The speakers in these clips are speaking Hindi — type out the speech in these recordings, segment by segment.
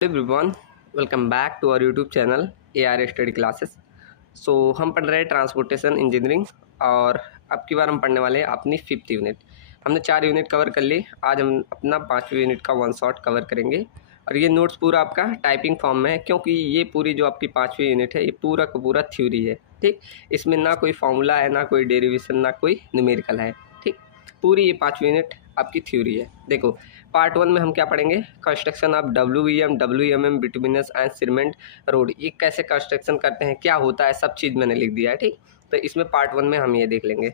Everyone, welcome back to our YouTube channel AR study classes. हम पढ़ रहे हैं ट्रांसपोर्टेशन इंजीनियरिंग और अब की बार हम पढ़ने वाले हैं अपनी 5th यूनिट। हमने 4 यूनिट कवर कर ली, आज हम अपना 5वीं यूनिट का वन शॉट कवर करेंगे। और ये नोट्स पूरा आपका टाइपिंग फॉर्म में है, क्योंकि ये पूरी जो आपकी 5वीं यूनिट है ये पूरा का पूरा थ्योरी है। ठीक, इसमें ना कोई फार्मूला है, ना कोई डेरिवेशन, ना कोई न्यूमेरिकल है। ठीक, पूरी ये 5वीं यूनिट आपकी थ्योरी है। देखो, पार्ट 1 में हम क्या पढ़ेंगे, construction of WEM bituminous and cement road. ये कैसे कंस्ट्रक्शन करते हैं, क्या होता है, सब चीज़ मैंने लिख दिया है। ठीक, तो इसमें पार्ट 1 में हम ये देख लेंगे।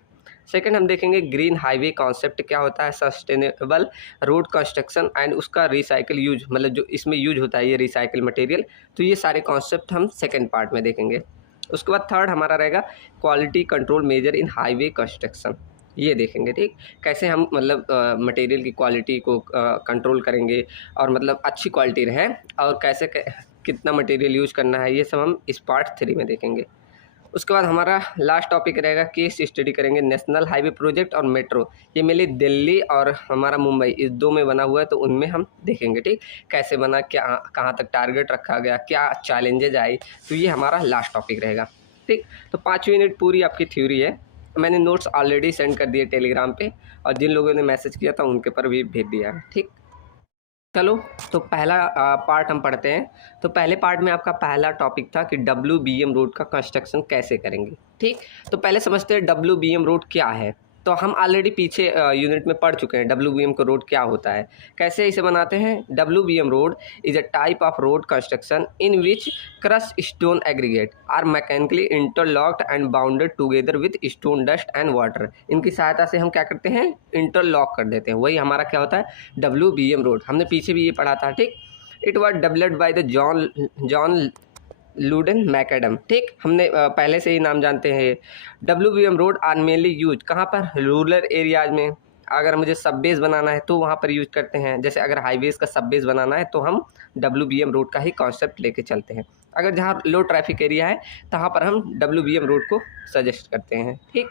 सेकंड हम देखेंगे ग्रीन हाईवे कॉन्सेप्ट क्या होता है, सस्टेनेबल रोड कंस्ट्रक्शन एंड उसका रिसाइकल यूज, मतलब जो इसमें यूज होता है ये रिसाइकल मटेरियल। तो ये सारे कॉन्सेप्ट हम सेकेंड पार्ट में देखेंगे। उसके बाद थर्ड हमारा रहेगा quality control measure in highway construction, ये देखेंगे। ठीक, कैसे हम मतलब मटेरियल की क्वालिटी को कंट्रोल करेंगे और मतलब अच्छी क्वालिटी रहे, और कैसे कितना मटेरियल यूज़ करना है, ये सब हम इस पार्ट 3 में देखेंगे। उसके बाद हमारा लास्ट टॉपिक रहेगा केस स्टडी करेंगे नेशनल हाईवे प्रोजेक्ट और मेट्रो। ये मेनली दिल्ली और हमारा मुंबई इस दो में बना हुआ है, तो उनमें हम देखेंगे। ठीक, कैसे बना, क्या कहाँ तक टारगेट रखा गया, क्या चैलेंजेज आई, तो ये हमारा लास्ट टॉपिक रहेगा। ठीक, तो 5 यूनिट पूरी आपकी थ्योरी है। मैंने नोट्स ऑलरेडी सेंड कर दिए टेलीग्राम पे, और जिन लोगों ने मैसेज किया था उनके पर भी भेज दिया है। ठीक, चलो तो पहला पार्ट हम पढ़ते हैं। तो पहले पार्ट में आपका पहला टॉपिक था कि WBM रोड का कंस्ट्रक्शन कैसे करेंगे। ठीक, तो पहले समझते हैं WBM रोड क्या है। तो हम ऑलरेडी पीछे यूनिट में पढ़ चुके हैं WBM का रोड क्या होता है, कैसे इसे बनाते हैं। WBM road is a type of road construction in which crush stone aggregate are mechanically interlocked and bounded together with stone dust and water. इनकी सहायता से हम क्या करते हैं, इंटरलॉक कर देते हैं, वही हमारा क्या होता है WBM रोड। हमने पीछे भी ये पढ़ा था। ठीक, it was developed by the John Loudon McAdam. ठीक, हमने पहले से ही नाम जानते हैं। WBM road are mainly use कहाँ पर, रूरल एरियाज में। अगर मुझे सब बेस बनाना है तो वहाँ पर यूज करते हैं। जैसे अगर हाईवेज का सब बेस बनाना है तो हम WBM रोड का ही कॉन्सेप्ट लेके चलते हैं। अगर जहाँ लो ट्रैफिक एरिया है तहाँ पर हम WBM रोड को सजेस्ट करते हैं। ठीक,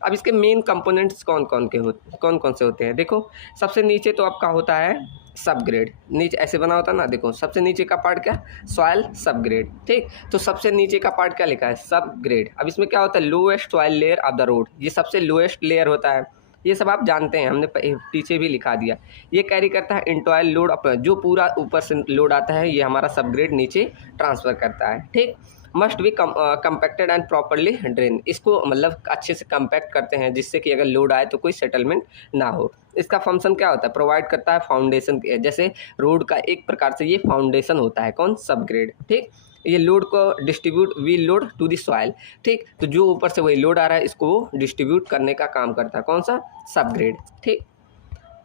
अब इसके मेन कंपोनेंट्स कौन कौन से होते हैं। देखो, सबसे नीचे तो आपका होता है सब ग्रेड, नीचे ऐसे बना होता है ना। देखो, सबसे नीचे का पार्ट क्या, सॉइल सब ग्रेड। ठीक, तो सबसे नीचे का पार्ट क्या लिखा है, सब ग्रेड। अब इसमें क्या होता है, lowest soil layer of the road, ये सबसे लोएस्ट लेयर होता है। ये सब आप जानते हैं, हमने पीछे भी लिखा दिया। ये कैरी करता है इंटॉयल लोड अपना, जो पूरा ऊपर से लोड आता है ये हमारा सब ग्रेड नीचे ट्रांसफ़र करता है। ठीक, must be compacted and properly drain, इसको मतलब अच्छे से कंपैक्ट करते हैं जिससे कि अगर लोड आए तो कोई सेटलमेंट ना हो। इसका फंक्शन क्या होता है, प्रोवाइड करता है फाउंडेशन, जैसे रोड का एक प्रकार से ये फाउंडेशन होता है, कौन, सब ग्रेड। ठीक, ये लोड को distribute wheel load to the soil. ठीक, तो जो ऊपर से वही लोड आ रहा है इसको डिस्ट्रीब्यूट करने का काम करता है, कौन सा, सब ग्रेड। ठीक,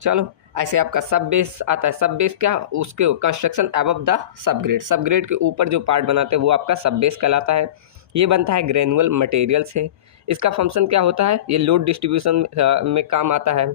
चलो ऐसे आपका सब बेस आता है। सब बेस क्या, उसके construction above the sub grade, सब ग्रेड के ऊपर जो पार्ट बनाते हैं वो आपका सब बेस कहलाता है। ये बनता है ग्रेनुअल मटेरियल से। इसका फंक्शन क्या होता है, ये लोड डिस्ट्रीब्यूशन में काम आता है।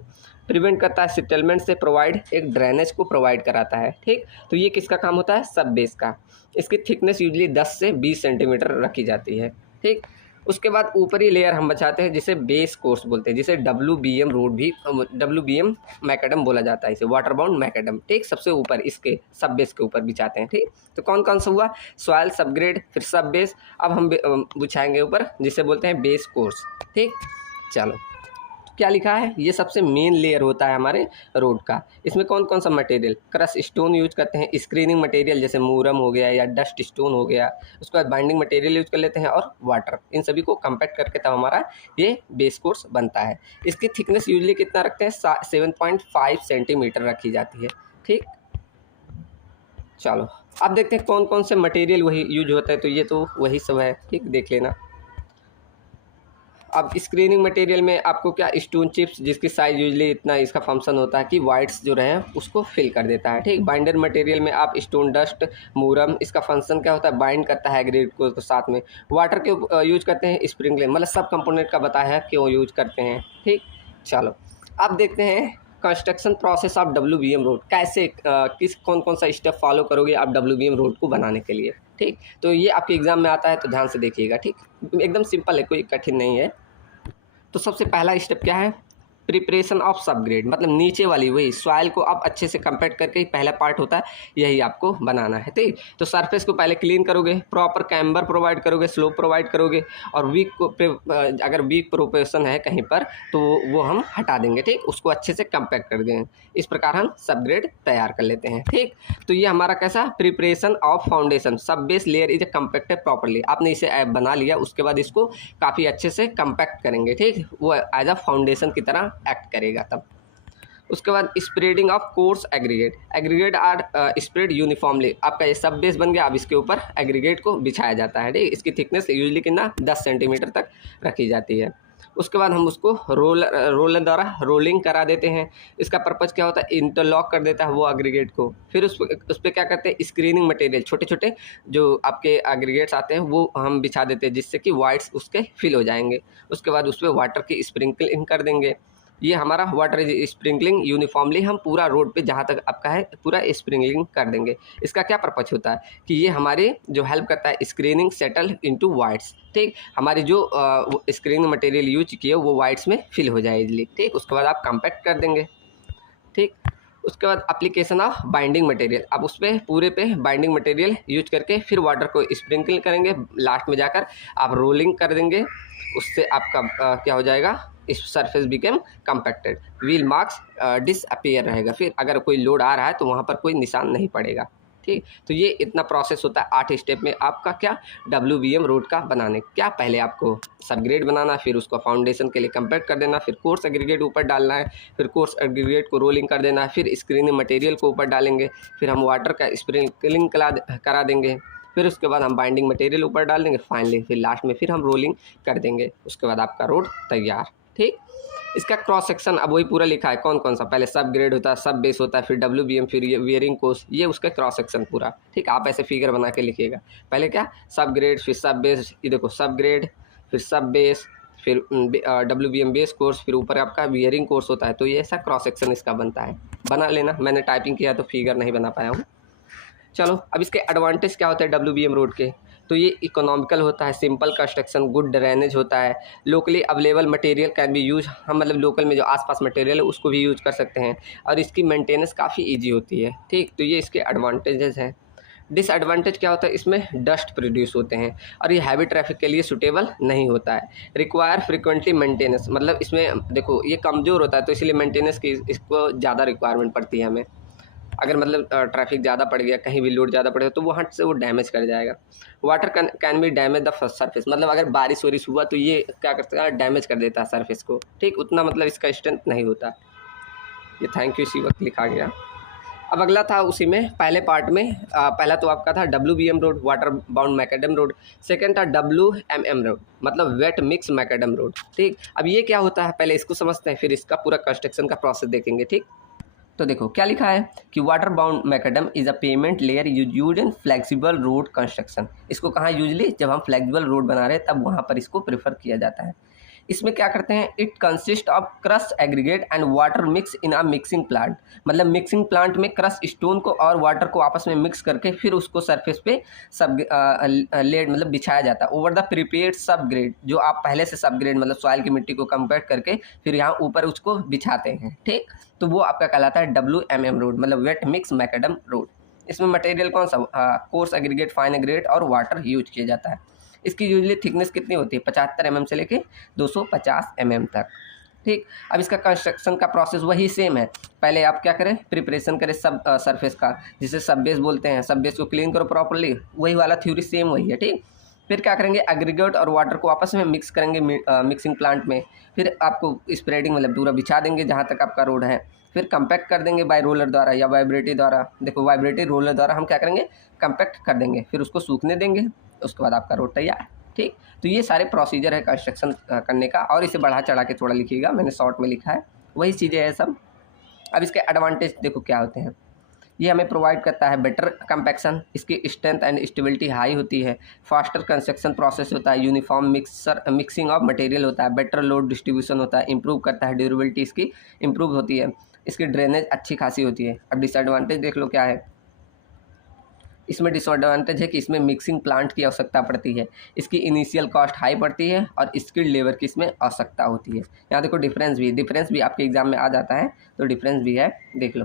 प्रिवेंट करता है सेटलमेंट से, प्रोवाइड एक ड्रेनेज को प्रोवाइड कराता है। ठीक, तो ये किसका काम होता है, सब बेस का। इसकी थिकनेस यूजली 10 से 20 सेंटीमीटर रखी जाती है। ठीक, उसके बाद ऊपरी लेयर हम बचाते हैं जिसे बेस कोर्स बोलते हैं, जिसे WBM रोड भी, WBM मैकडम बोला जाता है, इसे वाटर बाउंड मैकडम। ठीक, सबसे ऊपर इसके सब बेस के ऊपर बिछाते हैं। ठीक, तो कौन कौन सा हुआ, सॉइल सब ग्रेड, फिर सब बेस, अब हम बिछाएंगे ऊपर जिसे बोलते हैं बेस कोर्स। ठीक, चलो क्या लिखा है, ये सबसे मेन लेयर होता है हमारे रोड का। इसमें कौन कौन सा मटेरियल, क्रश स्टोन यूज करते हैं, स्क्रीनिंग मटेरियल जैसे मूरम हो गया या डस्ट स्टोन हो गया, उसके बाद बाइंडिंग मटेरियल यूज कर लेते हैं, और वाटर, इन सभी को कंपैक्ट करके तब हमारा ये बेस कोर्स बनता है। इसकी थिकनेस यूजली कितना रखते हैं, 7.5 सेंटीमीटर रखी जाती है। ठीक, चलो अब देखते हैं कौन कौन से मटेरियल वही यूज होता है। तो ये तो वही सब है, ठीक, देख लेना। अब स्क्रीनिंग मटेरियल में आपको क्या, स्टोन चिप्स, जिसकी साइज यूजली इतना, इसका फंक्शन होता है कि वाइट्स जो रहे उसको फिल कर देता है। ठीक, बाइंडर मटेरियल में आप स्टोन डस्ट, मूरम, इसका फंक्शन क्या होता है, बाइंड करता है ग्रेड को। तो साथ में वाटर के यूज करते हैं, स्प्रिंकलर, मतलब सब कंपोनेंट का बताया है क्यों यूज करते हैं। ठीक, चलो अब देखते हैं construction process of WBM road, कैसे किस कौन कौन सा स्टेप फॉलो करोगे आप WBM रोड को बनाने के लिए। ठीक, तो ये आपके एग्जाम में आता है तो ध्यान से देखिएगा। ठीक, एकदम सिंपल है, कोई कठिन नहीं है। तो सबसे पहला स्टेप क्या है, प्रिपरेशन ऑफ सबग्रेड, मतलब नीचे वाली वही सॉइल को आप अच्छे से कंपैक्ट करके ही पहला पार्ट होता है यही आपको बनाना है। ठीक, तो सरफेस को पहले क्लीन करोगे, प्रॉपर कैम्बर प्रोवाइड करोगे, स्लोप प्रोवाइड करोगे, और वीक को अगर वीक प्रोपोर्शन है कहीं पर तो वो हम हटा देंगे। ठीक, उसको अच्छे से कंपैक्ट कर देंगे। इस प्रकार हम सबग्रेड तैयार कर लेते हैं। ठीक, तो ये हमारा कैसा प्रिपरेशन ऑफ फाउंडेशन, सब base layer is compacted properly. आपने इसे ऐप बना लिया, उसके बाद इसको काफ़ी अच्छे से कंपैक्ट करेंगे। ठीक, वो एज अ फाउंडेशन की तरह एक्ट करेगा तब। उसके बाद spreading of coarse aggregate, aggregate are spread uniformly. आपका ये सब बेस बन गया, अब इसके ऊपर एग्रीगेट को बिछाया जाता है। ठीक, इसकी थिकनेस यूजली कितना 10 सेंटीमीटर तक रखी जाती है। उसके बाद हम उसको रोलर द्वारा रोलिंग करा देते हैं। इसका पर्पज़ क्या होता है, इंटरलॉक कर देता है वो एग्रीगेट को। फिर उस पर क्या करते हैं, स्क्रीनिंग मटेरियल, छोटे छोटे जो आपके एग्रीगेट्स आते हैं वो हम बिछा देते हैं, जिससे कि वाइट्स उसके फिल हो जाएंगे। उसके बाद उस पर वाटर की स्प्रिंकलिंग कर देंगे। ये हमारा वाटर स्प्रिंकलिंग यूनिफॉर्मली हम पूरा रोड पे जहाँ तक आपका है पूरा स्प्रिंकलिंग कर देंगे। इसका क्या पर्पज होता है कि ये हमारे जो हेल्प करता है स्क्रीनिंग सेटल इनटू वाइट्स। ठीक, हमारी जो स्क्रीनिंग मटेरियल यूज किए वो वाइट्स में फिल हो जाए इजली। ठीक, उसके बाद आप कंपैक्ट कर देंगे। ठीक, उसके बाद एप्लीकेशन ऑफ बाइंडिंग मटेरियल, आप उस पर पूरे पे बाइंडिंग मटेरियल यूज करके फिर वाटर को स्प्रिंकल करेंगे। लास्ट में जाकर आप रोलिंग कर देंगे, उससे आपका क्या हो जाएगा, इस surface became compacted, wheel marks disappear रहेगा। फिर अगर कोई लोड आ रहा है तो वहाँ पर कोई निशान नहीं पड़ेगा। ठीक, तो ये इतना प्रोसेस होता है 8 स्टेप में आपका क्या WBM रोड का बनाने। क्या पहले आपको सबग्रेड बनाना, फिर उसको फाउंडेशन के लिए कंपैक्ट कर देना, फिर कोर्स एग्रीगेट ऊपर डालना है, फिर कोर्स एग्रीगेट को रोलिंग कर देना है, फिर स्क्रीनिंग मटेरियल को ऊपर डालेंगे, फिर हम वाटर का स्प्रिंकलिंग करा देंगे, फिर उसके बाद हम बाइंडिंग मटेरियल ऊपर डाल देंगे, फाइनली फिर लास्ट में फिर हम रोलिंग कर देंगे। उसके बाद आपका रोड तैयार। ठीक, इसका क्रॉस सेक्शन अब वही पूरा लिखा है कौन कौन सा, पहले सब ग्रेड होता है, सब बेस होता है, फिर WBM, फिर ये वियरिंग कोर्स, ये उसका क्रॉस सेक्शन पूरा। ठीक, आप ऐसे फिगर बना के लिखिएगा, पहले क्या सब ग्रेड, फिर सब बेस, ये देखो सब ग्रेड, फिर सब बेस, फिर WBM बेस कोर्स, फिर ऊपर आपका वियरिंग कोर्स होता है। तो ये ऐसा क्रॉस सेक्शन इसका बनता है, बना लेना। मैंने टाइपिंग किया तो फिगर नहीं बना पाया हूँ। चलो, अब इसके एडवांटेज क्या होते हैं WBM रोड के, तो ये इकोनॉमिकल होता है, सिंपल कंस्ट्रक्शन, गुड ड्रेनेज होता है, locally available material can be use, हम मतलब लोकल में जो आसपास मटेरियल है उसको भी यूज कर सकते हैं, और इसकी मेंटेनेंस काफ़ी इजी होती है। ठीक, तो ये इसके एडवांटेजेस हैं। डिसएडवांटेज क्या होता है, इसमें डस्ट प्रोड्यूस होते हैं और ये हैवी ट्रैफिक के लिए सूटेबल नहीं होता है। रिक्वायर फ्रिक्वेंटली मेंटेनेंस, मतलब इसमें देखो ये कमज़ोर होता है तो इसलिए मेंटेनेंस की इसको ज़्यादा रिक्वायरमेंट पड़ती है हमें। अगर मतलब ट्रैफिक ज़्यादा पड़ गया, कहीं भी लोड ज़्यादा पड़ेगा तो वो हट से वो डैमेज कर जाएगा। Water can be damage the surface, मतलब अगर बारिश वारिश हुआ तो ये क्या करता है, डैमेज कर देता है सरफेस को। ठीक, उतना मतलब इसका स्ट्रेंथ नहीं होता। ये थैंक यू इसी वक्त लिखा गया। अब अगला था उसी में पहले पार्ट में, पहला तो आपका था WBM road, water bound macadam road. Second था WMM रोड, मतलब वेट मिक्स मैकेडम रोड। ठीक, अब ये क्या होता है पहले इसको समझते हैं, फिर इसका पूरा कंस्ट्रक्शन का प्रोसेस देखेंगे। ठीक, तो देखो क्या लिखा है कि water bound macadam is a payment layer use in flexible road construction. इसको कहाँ यूजली, जब हम फ्लेक्सिबल रोड बना रहे हैं तब वहाँ पर इसको प्रेफर किया जाता है। इसमें क्या करते हैं, it consist of crust aggregate and water mix in a mixing plant, मतलब मिक्सिंग प्लांट में क्रस्ट स्टोन को और वाटर को आपस में मिक्स करके फिर उसको सरफेस पे सब लेड मतलब बिछाया जाता है ओवर द प्रिपेयर्ड सब ग्रेड, जो आप पहले से सब ग्रेड मतलब सॉइल की मिट्टी को कंपेक्ट करके फिर यहाँ ऊपर उसको बिछाते हैं। ठीक, तो वो आपका कहलाता है WMM रोड, मतलब वेट मिक्स मैकेडम रोड। इसमें मटेरियल कौन सा, कोर्स एग्रीगेट, फाइन एग्रीगेट और वाटर यूज किया जाता है। इसकी यूजली थिकनेस कितनी होती है, 75 mm से लेके 250 mm तक। ठीक, अब इसका कंस्ट्रक्शन का प्रोसेस वही सेम है। पहले आप क्या करें, प्रिपरेशन करें सब सरफेस का, जिसे सब बेस बोलते हैं, सब बेस को क्लीन करो प्रॉपर्ली, वही वाला थ्योरी सेम वही है। ठीक, फिर क्या करेंगे, एग्रीगेट और वाटर को आपस में मिक्स करेंगे मिक्सिंग प्लांट में, फिर आपको स्प्रेडिंग मतलब पूरा बिछा देंगे जहाँ तक आपका रोड है, फिर कंपैक्ट कर देंगे बाय रोलर द्वारा या वाइब्रेटरी द्वारा। देखो वाइब्रेटरी रोलर द्वारा हम क्या करेंगे, कंपैक्ट कर देंगे, फिर उसको सूखने देंगे, उसके बाद आपका रोड तैयार। ठीक, तो ये सारे प्रोसीजर है कंस्ट्रक्शन करने का, और इसे बढ़ा चढ़ा के थोड़ा लिखिएगा, मैंने शॉर्ट में लिखा है, वही चीज़ें हैं सब। अब इसके एडवांटेज देखो क्या होते हैं, ये हमें प्रोवाइड करता है बेटर कंपैक्शन, इसकी स्ट्रेंथ एंड स्टेबिलिटी हाई होती है, फास्टर कंस्ट्रक्शन प्रोसेस होता है, यूनिफॉर्म मिक्सिंग ऑफ मटेरियल होता है, बेटर लोड डिस्ट्रीब्यूशन होता है, इंप्रूव करता है, ड्यूरेबिलिटी इसकी इंप्रूव होती है, इसकी ड्रेनेज अच्छी खासी होती है। अब डिसएडवांटेज देख लो क्या है, इसमें डिसएडवांटेज है कि इसमें मिक्सिंग प्लांट की आवश्यकता पड़ती है, इसकी इनिशियल कॉस्ट हाई पड़ती है और स्किल्ड लेबर की इसमें आवश्यकता होती है। यहाँ देखो डिफरेंस भी आपके एग्जाम में आ जाता है, तो डिफरेंस भी है, देख लो।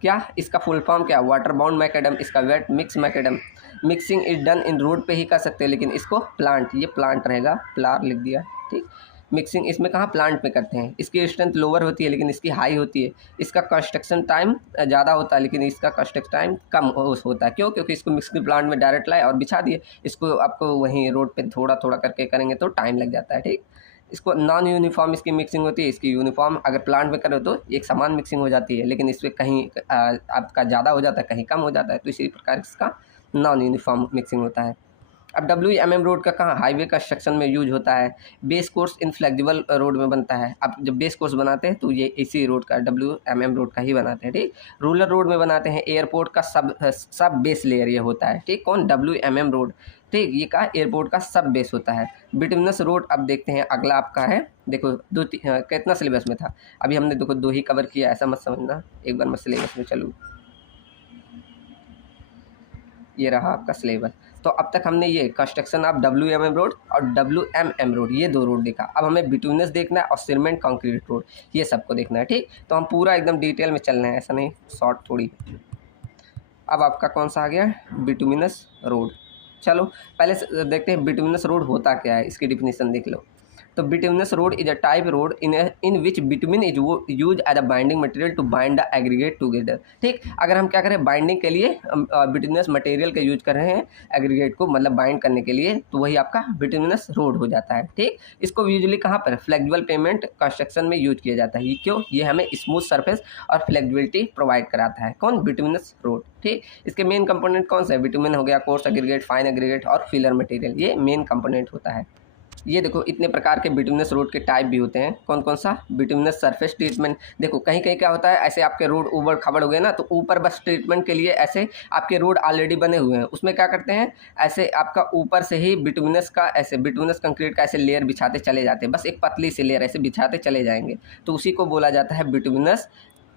क्या इसका फुल फॉर्म क्या, वाटर बाउंड मैकेडम, इसका wait mix macadam. Mixing is done in road पे ही कर सकते हैं, लेकिन इसको प्लांट, ये प्लांट रहेगा, प्लार लिख दिया, ठीक। मिक्सिंग इसमें कहाँ, प्लांट में करते हैं। इसकी स्ट्रेंथ लोअर होती है लेकिन इसकी हाई होती है। इसका कंस्ट्रक्शन टाइम ज़्यादा होता है लेकिन इसका कंस्ट्रक्शन टाइम कम होता है। क्यों? क्योंकि इसको मिक्सिंग प्लांट में डायरेक्ट लाए और बिछा दिए, इसको आपको वहीं रोड पे थोड़ा थोड़ा करके करेंगे तो टाइम लग जाता है, ठीक। इसको नॉन यूनिफॉर्म इसकी मिक्सिंग होती है, इसकी यूनिफॉर्म। अगर प्लांट में करो तो एक समान मिक्सिंग हो जाती है, लेकिन इसमें कहीं आपका ज़्यादा हो जाता है, कहीं कम हो जाता है, तो इसी प्रकार इसका नॉन यूनिफॉर्म मिक्सिंग होता है। अब WMM रोड का कहाँ, हाईवे कंस्ट्रक्शन में यूज होता है। बेस कोर्स इनफ्लेक्सिबल रोड में बनता है। अब जब बेस कोर्स बनाते हैं तो ये इसी रोड का, WMM रोड का ही बनाते हैं, ठीक। रूरल रोड में बनाते हैं। एयरपोर्ट का सब बेस लेयर ये होता है, ठीक। कौन, WMM रोड, ठीक। ये का एयरपोर्ट का सब बेस होता है। बिटुमिनस रोड अब देखते हैं, अगला आपका है, देखो कितना सिलेबस में था, अभी हमने देखो 2 ही कवर किया, ऐसा मत समझना, एक बार मैं सिलेबस में चलूँ। ये रहा आपका सिलेबस। तो अब तक हमने ये कंस्ट्रक्शन ऑफ WMM रोड और WMM रोड, ये 2 रोड देखा। अब हमें बिटुमिनस देखना है और सीमेंट कंक्रीट रोड, ये सबको देखना है, ठीक। तो हम पूरा एकदम डिटेल में चलना है, ऐसा नहीं शॉर्ट थोड़ी। अब आपका कौन सा आ गया, बिटुमिनस रोड। चलो पहले से देखते हैं बिटुमिनस रोड होता क्या है, इसकी डिफिनीशन देख लो। तो bituminous road is a type road in which bitumen is use as a binding material to bind the aggregate together, ठीक। अगर हम क्या करें, बाइंडिंग के लिए बिटुमिनस मटेरियल का यूज कर रहे हैं एग्रीगेट को, मतलब बाइंड करने के लिए, तो वही आपका बिटुमिनस रोड हो जाता है, ठीक। इसको यूजुअली कहाँ पर, फ्लेक्सिबल पेमेंट कंस्ट्रक्शन में यूज किया जाता है। ये क्यों, ये हमें स्मूथ सरफेस और फ्लेक्सिबिलिटी प्रोवाइड कराता है। कौन, बिटुमिनस रोड, ठीक। इसके मेन कंपोनेंट कौन सा है, बिटुमिन हो गया, कोर्स एग्रीगेट, फाइन एग्रीगेट और फिलर मटेरियल, ये मेन कंपोनेंट होता है। ये देखो इतने प्रकार के बिटुमिनस रोड के टाइप भी होते हैं। कौन कौन सा, बिटुमिनस सरफेस ट्रीटमेंट। देखो कहीं कहीं क्या होता है, ऐसे आपके रोड ऊबड़ खाबड़ हो गए ना, तो ऊपर बस ट्रीटमेंट के लिए ऐसे आपके रोड ऑलरेडी बने हुए हैं, उसमें क्या करते हैं, ऐसे आपका ऊपर से ही बिटुमिनस का, ऐसे बिटुमिनस कंक्रीट का ऐसे लेयर बिछाते चले जाते हैं, बस एक पतली सी लेयर ऐसे बिछाते चले जाएंगे, तो उसी को बोला जाता है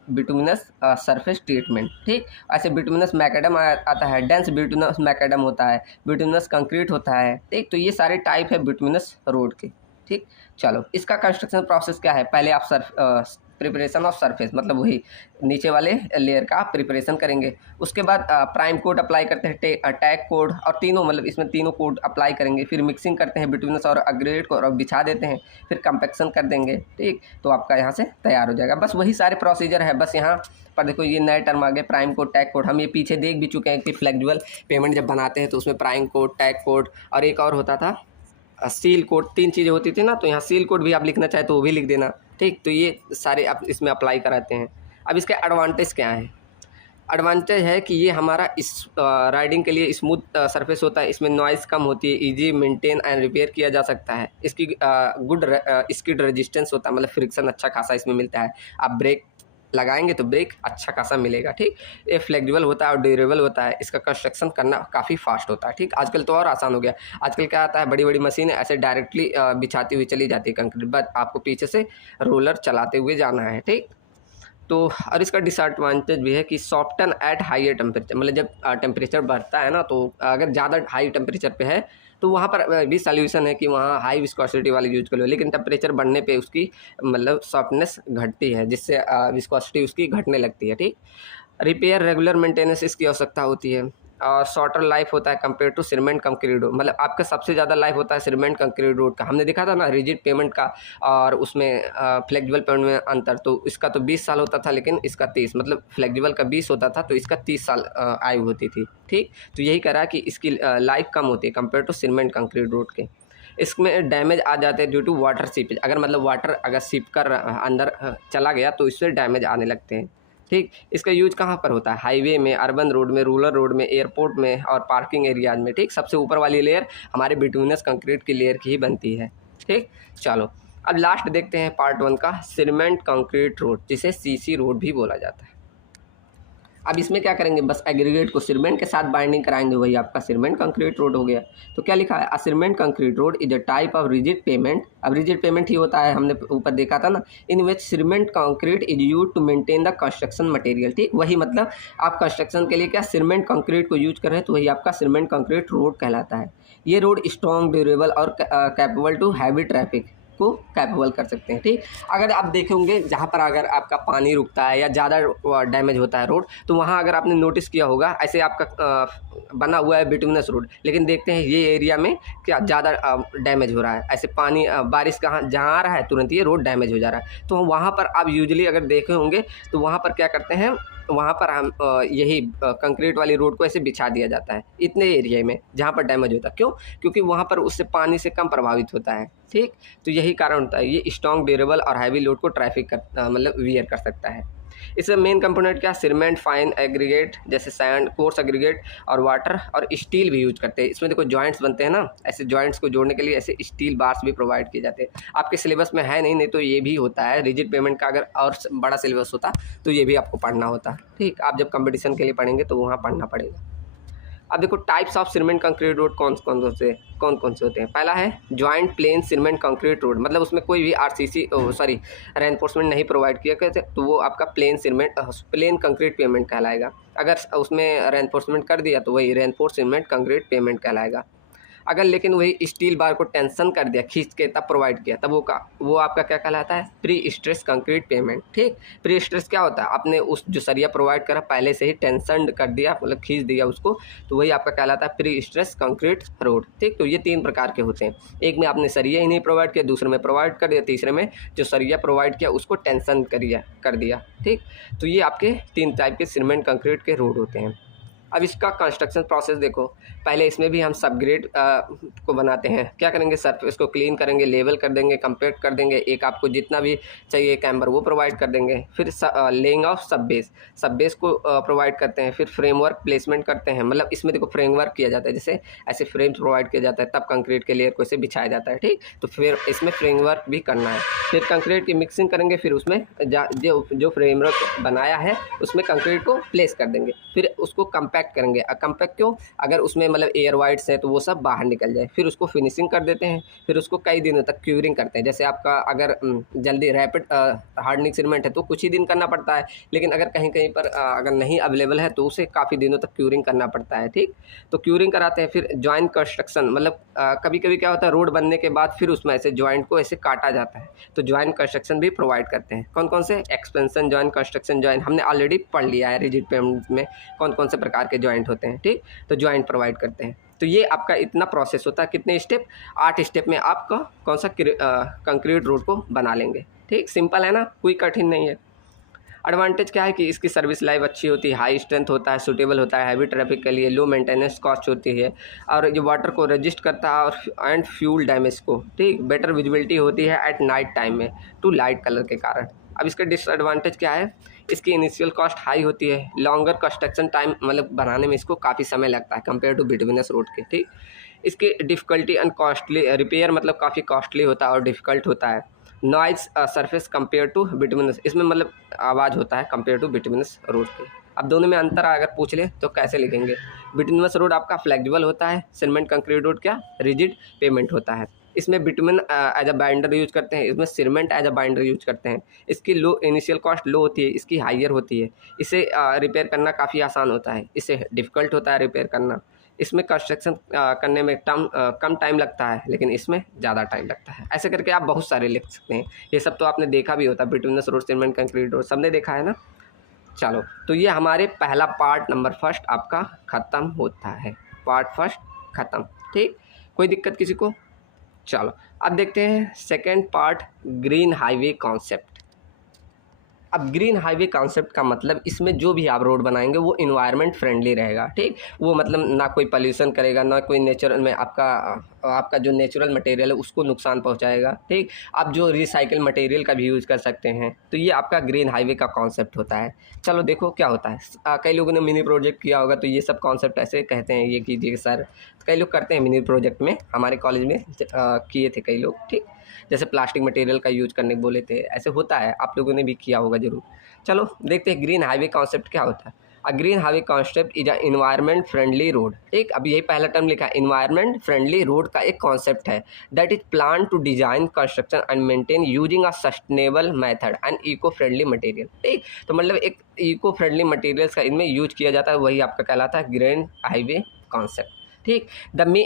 बिटुमिनस सरफेस ट्रीटमेंट, ठीक। ऐसे बिटुमिनस मैकेडम आता है, डेंस बिटुमिनस मैकेडम होता है, बिटुमिनस कंक्रीट होता है, ठीक। तो ये सारे टाइप है बिटुमिनस रोड के, ठीक। चलो इसका कंस्ट्रक्शन प्रोसेस क्या है, पहले आप प्रिपरेशन ऑफ सरफेस, मतलब वही नीचे वाले लेयर का आप प्रिपरेशन करेंगे। उसके बाद प्राइम कोड अप्लाई करते हैं, टैग कोड, और तीनों, मतलब इसमें तीनों कोड अप्लाई करेंगे। फिर मिक्सिंग करते हैं बिटुमिनस और एग्रीगेट को और बिछा देते हैं, फिर कंपैक्शन कर देंगे, ठीक। तो आपका यहाँ से तैयार हो जाएगा, बस वही सारे प्रोसीजर है। बस यहाँ पर देखो ये नए टर्म आ गए, प्राइम कोड, टैग कोड। हम ये पीछे देख भी चुके हैं कि फ्लेक्सिबल पेमेंट जब बनाते हैं तो उसमें प्राइम कोड, टैग कोड और एक और होता था सील कोड, 3 चीज़ें होती थी ना। तो यहाँ सील कोड भी आप लिखना चाहे तो वो भी लिख देना, ठीक। तो ये सारे आप इसमें अप्लाई कराते हैं। अब इसके एडवांटेज क्या है, एडवांटेज है कि ये हमारा इस राइडिंग के लिए स्मूथ सरफेस होता है, इसमें नॉइज़ कम होती है, इजी मेंटेन एंड रिपेयर किया जा सकता है। इसकी गुड स्किड रेजिस्टेंस होता है, मतलब फ्रिक्शन अच्छा खासा इसमें मिलता है। आप ब्रेक लगाएंगे तो ब्रेक अच्छा खासा मिलेगा, ठीक। ये फ्लेक्सिबल होता है और ड्यूरेबल होता है। इसका कंस्ट्रक्शन करना काफ़ी फास्ट होता है, ठीक। आजकल तो और आसान हो गया, आजकल क्या आता है, बड़ी बड़ी मशीनें ऐसे डायरेक्टली बिछाती हुई चली जाती है कंक्रीट, बट आपको पीछे से रोलर चलाते हुए जाना है, ठीक। तो और इसका डिसएडवांटेज भी है कि सॉफ्टन एट हाइयर टेम्परेचर, मतलब जब टेम्परेचर बढ़ता है ना, तो अगर ज़्यादा हाई टेम्परेचर पे है तो वहाँ पर भी सॉल्यूशन है कि वहाँ हाई विस्कोसिटी वाली यूज कर लो, लेकिन टेम्परेचर बढ़ने पे उसकी मतलब सॉफ्टनेस घटती है, जिससे विस्कोसिटी उसकी घटने लगती है, ठीक। रिपेयर रेगुलर मेंटेनेंस इसकी आवश्यकता होती है। और शॉर्टर लाइफ होता है compare to cement concrete road, मतलब आपका सबसे ज़्यादा लाइफ होता है सीमेंट कंक्रीट रोड का। हमने देखा था ना रिजिड पेमेंट का और उसमें फ्लेक्सिबल पेमेंट में अंतर, तो इसका तो 20 साल होता था लेकिन इसका 30, मतलब फ्लेक्सिबल का 20 होता था तो इसका 30 साल आयु होती थी, ठीक। तो यही करा कि इसकी लाइफ कम होती है compare to cement concrete road के। इसमें डैमेज आ जाते हैं ड्यू टू वाटर सीपेज, अगर मतलब वाटर अगर सीप कर अंदर चला गया तो इससे डैमेज आने लगते हैं, ठीक। इसका यूज कहाँ पर होता है, हाईवे में, अर्बन रोड में, रूरल रोड में, एयरपोर्ट में और पार्किंग एरियाज में, ठीक। सबसे ऊपर वाली लेयर हमारे बिटुमिनस कंक्रीट की लेयर की ही बनती है, ठीक। चलो अब लास्ट देखते हैं पार्ट 1 का, सीमेंट कंक्रीट रोड, जिसे CC रोड भी बोला जाता है। अब इसमें क्या करेंगे, बस एग्रीगेट को सीमेंट के साथ बाइंडिंग कराएंगे, वही आपका सीमेंट कंक्रीट रोड हो गया। तो क्या लिखा है, a cement concrete road is a type of rigid pavement. अब रिजिड पेमेंट ही होता है, हमने ऊपर देखा था ना, in which cement concrete is use to maintain the construction material. ठीक, वही मतलब आप कंस्ट्रक्शन के लिए क्या सीमेंट कंक्रीट को यूज कर रहे हैं, तो वही आपका सीमेंट कंक्रीट रोड कहलाता है। ये रोड स्ट्रॉन्ग, ड्यूरेबल और कैपेबल टू हैवी ट्रैफिक को कैपेबल कर सकते हैं। ठीक, अगर आप देखेंगे जहाँ पर अगर आपका पानी रुकता है या ज़्यादा डैमेज होता है रोड, तो वहाँ अगर आपने नोटिस किया होगा ऐसे आपका बना हुआ है बिटुमिनस रोड, लेकिन देखते हैं ये एरिया में क्या ज़्यादा डैमेज हो रहा है, ऐसे पानी बारिश कहाँ जहाँ आ रहा है तुरंत ये रोड डैमेज हो जा रहा है। तो वहाँ पर आप यूजुअली अगर देखे होंगे तो वहाँ पर क्या करते हैं, वहाँ पर हम यही कंक्रीट वाली रोड को ऐसे बिछा दिया जाता है इतने एरिया में जहाँ पर डैमेज होता है। क्यों, क्योंकि वहाँ पर उससे पानी से कम प्रभावित होता है। ठीक, तो यही कारण होता है, ये स्ट्रॉन्ग, ड्यूरेबल और हैवी लोड को ट्रैफिक कर मतलब वियर कर सकता है। इसमें मेन कंपोनेंट क्या, सीमेंट, फाइन एग्रीगेट जैसे सैंड, कोर्स एग्रीगेट और वाटर और स्टील भी यूज करते हैं। इसमें देखो जॉइंट्स बनते हैं ना, ऐसे जॉइंट्स को जोड़ने के लिए ऐसे स्टील बार्स भी प्रोवाइड किए जाते हैं। आपके सिलेबस में है नहीं तो ये भी होता है रिजिड पेमेंट का, अगर और बड़ा सिलेबस होता तो ये भी आपको पढ़ना होता। ठीक, आप जब कंपटीशन के लिए पढ़ेंगे तो वहाँ पढ़ना पड़ेगा। अब देखो types of cement concrete road कौन कौन से होते हैं। पहला है joint plane cement concrete road, मतलब उसमें कोई भी आरसीसी रेनफोर्समेंट नहीं प्रोवाइड किया गया, तो वो आपका प्लेन कंक्रीट पेमेंट कहलाएगा। अगर उसमें रेनफोर्समेंट कर दिया तो वही रेनफोर्स सीमेंट कंक्रीट पेमेंट कहलाएगा। अगर लेकिन वही स्टील बार को टेंशन कर दिया, खींच के तब प्रोवाइड किया, तब वो आपका क्या कहलाता है, प्री स्ट्रेस कंक्रीट पेमेंट। ठीक, प्री स्ट्रेस क्या होता है, आपने उस जो सरिया प्रोवाइड करा पहले से ही टेंशन कर दिया, मतलब खींच दिया उसको, तो वही आपका कहलाता है प्री स्ट्रेस कंक्रीट रोड। ठीक, तो ये 3 प्रकार के होते हैं, एक में आपने सरिया ही नहीं प्रोवाइड किया, दूसरे में प्रोवाइड कर दिया, तीसरे में जो सरिया प्रोवाइड किया उसको टेंशन कर दिया। ठीक, तो ये आपके 3 टाइप के सीमेंट कंक्रीट के रोड होते हैं। अब इसका कंस्ट्रक्शन प्रोसेस देखो, पहले इसमें भी हम सबग्रेड को बनाते हैं। क्या करेंगे, सरफेस को क्लीन करेंगे, लेवल कर देंगे, कंपैक्ट कर देंगे, एक आपको जितना भी चाहिए कैम्बर वो प्रोवाइड कर देंगे। फिर लेइंग ऑफ सब बेस को प्रोवाइड करते हैं। फिर फ्रेमवर्क प्लेसमेंट करते हैं, मतलब इसमें देखो फ्रेमवर्क किया जाता है, जैसे ऐसे फ्रेम्स प्रोवाइड किया जाता है, तब कंक्रीट के लेयर को ऐसे बिछाया जाता है। ठीक, तो फिर इसमें फ्रेमवर्क भी करना है। फिर कंक्रीट की मिक्सिंग करेंगे, फिर उसमें जो फ्रेमवर्क बनाया है उसमें कंक्रीट को प्लेस कर देंगे, फिर उसको कंपैक्ट करेंगे। कंपैक्ट क्यों, अगर उसमें मतलब एयर वाइट्स है तो वो सब बाहर निकल जाए। फिर उसको फिनिशिंग कर देते हैं, फिर उसको कई दिनों तक क्यूरिंग करते हैं। जैसे आपका अगर जल्दी रैपिड हार्डनिंग सीमेंट है तो कुछ ही दिन करना पड़ता है, लेकिन अगर कहीं कहीं पर अगर नहीं अवेलेबल है तो उसे काफ़ी दिनों तक क्यूरिंग करना पड़ता है। ठीक, तो क्यूरिंग कराते हैं। फिर जॉइंट कंस्ट्रक्शन, मतलब कभी कभी क्या होता है, रोड बनने के बाद फिर उसमें ऐसे जॉइंट को ऐसे काटा जाता है, तो जॉइंट कंस्ट्रक्शन भी प्रोवाइड करते हैं। कौन कौन से, एक्सपेंशन जॉइंट, कंस्ट्रक्शन जॉइंट, हमने ऑलरेडी पढ़ लिया है रिजिड पेमेंट में कौन कौन से प्रकार के जॉइंट होते हैं। ठीक, तो जॉइंट प्रोवाइड करते हैं। तो ये आपका इतना प्रोसेस होता है, कितने स्टेप, 8 स्टेप में आपका कौन सा कंक्रीट रोड को बना लेंगे। ठीक, सिंपल है ना, कोई कठिन नहीं है। एडवांटेज क्या है कि इसकी सर्विस लाइफ अच्छी होती है, हाई स्ट्रेंथ होता है, सूटेबल होता है हैवी ट्रैफिक के लिए, लो मेंटेनेंस कॉस्ट होती है, और ये वाटर को रजिस्ट करता है और एंड फ्यूल डैमेज को। ठीक, बेटर विजिबिलिटी होती है एट नाइट टाइम में टू लाइट कलर के कारण। अब इसका डिसएडवांटेज क्या है, इसकी इनिशियल कॉस्ट हाई होती है, लॉन्गर कंस्ट्रक्शन टाइम, मतलब बनाने में इसको काफ़ी समय लगता है कंपेयर टू बिटवीनस रोड के। ठीक, इसकी डिफ़िकल्टी एंड कॉस्टली, रिपेयर मतलब काफ़ी कॉस्टली होता है और डिफ़िकल्ट होता है। नॉइज़ सरफेस कंपेयर टू बिटवीनस, इसमें मतलब आवाज़ होता है कंपेयर टू बिटवीनस रोड के। अब दोनों में अंतर अगर पूछ ले तो कैसे लिखेंगे, बिटवीनस रोड आपका फ्लेक्सिबल होता है, सीमेंट कंक्रीट रोड क्या रिजिड पेमेंट होता है। इसमें bitumen as a binder use करते हैं, इसमें cement as a binder use करते हैं। इसकी लो इनिशियल कॉस्ट लो होती है, इसकी हाइयर होती है। इसे रिपेयर करना काफ़ी आसान होता है, इसे डिफ़िकल्ट होता है रिपेयर करना। इसमें कंस्ट्रक्शन करने में कम टाइम लगता है, लेकिन इसमें ज़्यादा टाइम लगता है। ऐसे करके आप बहुत सारे लिख सकते हैं। ये सब तो आपने देखा भी होता है, बिटुमेनस रोड, सीमेंट कंक्रीट रोड, सबने देखा है ना। चलो, तो ये हमारे पहला पार्ट नंबर फर्स्ट आपका ख़त्म होता है, पार्ट फर्स्ट ख़त्म। ठीक, कोई दिक्कत किसी को। चलो, अब देखते हैं second part, green highway concept. अब ग्रीन हाईवे कॉन्सेप्ट का मतलब, इसमें जो भी आप रोड बनाएंगे वो इन्वायरमेंट फ्रेंडली रहेगा। ठीक, वो मतलब ना कोई पॉल्यूशन करेगा, ना कोई नेचुरल में आपका जो नेचुरल मटेरियल है उसको नुकसान पहुंचाएगा। ठीक, आप जो रिसाइकिल मटेरियल का भी यूज़ कर सकते हैं। तो ये आपका ग्रीन हाईवे का कॉन्सेप्ट होता है। चलो देखो क्या होता है। कई लोगों ने मिनी प्रोजेक्ट किया होगा, तो ये सब कॉन्सेप्ट ऐसे कहते हैं, ये कीजिए सर। कई लोग करते हैं मिनी प्रोजेक्ट में, हमारे कॉलेज में किए थे कई लोग। ठीक, जैसे प्लास्टिक मटेरियल का यूज करने बोले थे, ऐसे होता है, आप लोगों ने भी किया होगा ज़रूर। चलो देखते हैं ग्रीन हाईवे कॉन्सेप्ट क्या होता है। A green highway concept is a environment friendly road. ठीक, अब यही पहला टर्म लिखा है, इन्वायरमेंट फ्रेंडली रोड का एक कॉन्सेप्ट है that is plan to design construction and maintain using a sustainable method and eco friendly material. ठीक, तो मतलब एक इको फ्रेंडली मटेरियल्स का इनमें यूज किया जाता है, वही आपका कहलाता है ग्रीन हाईवे कॉन्सेप्ट। ठीक,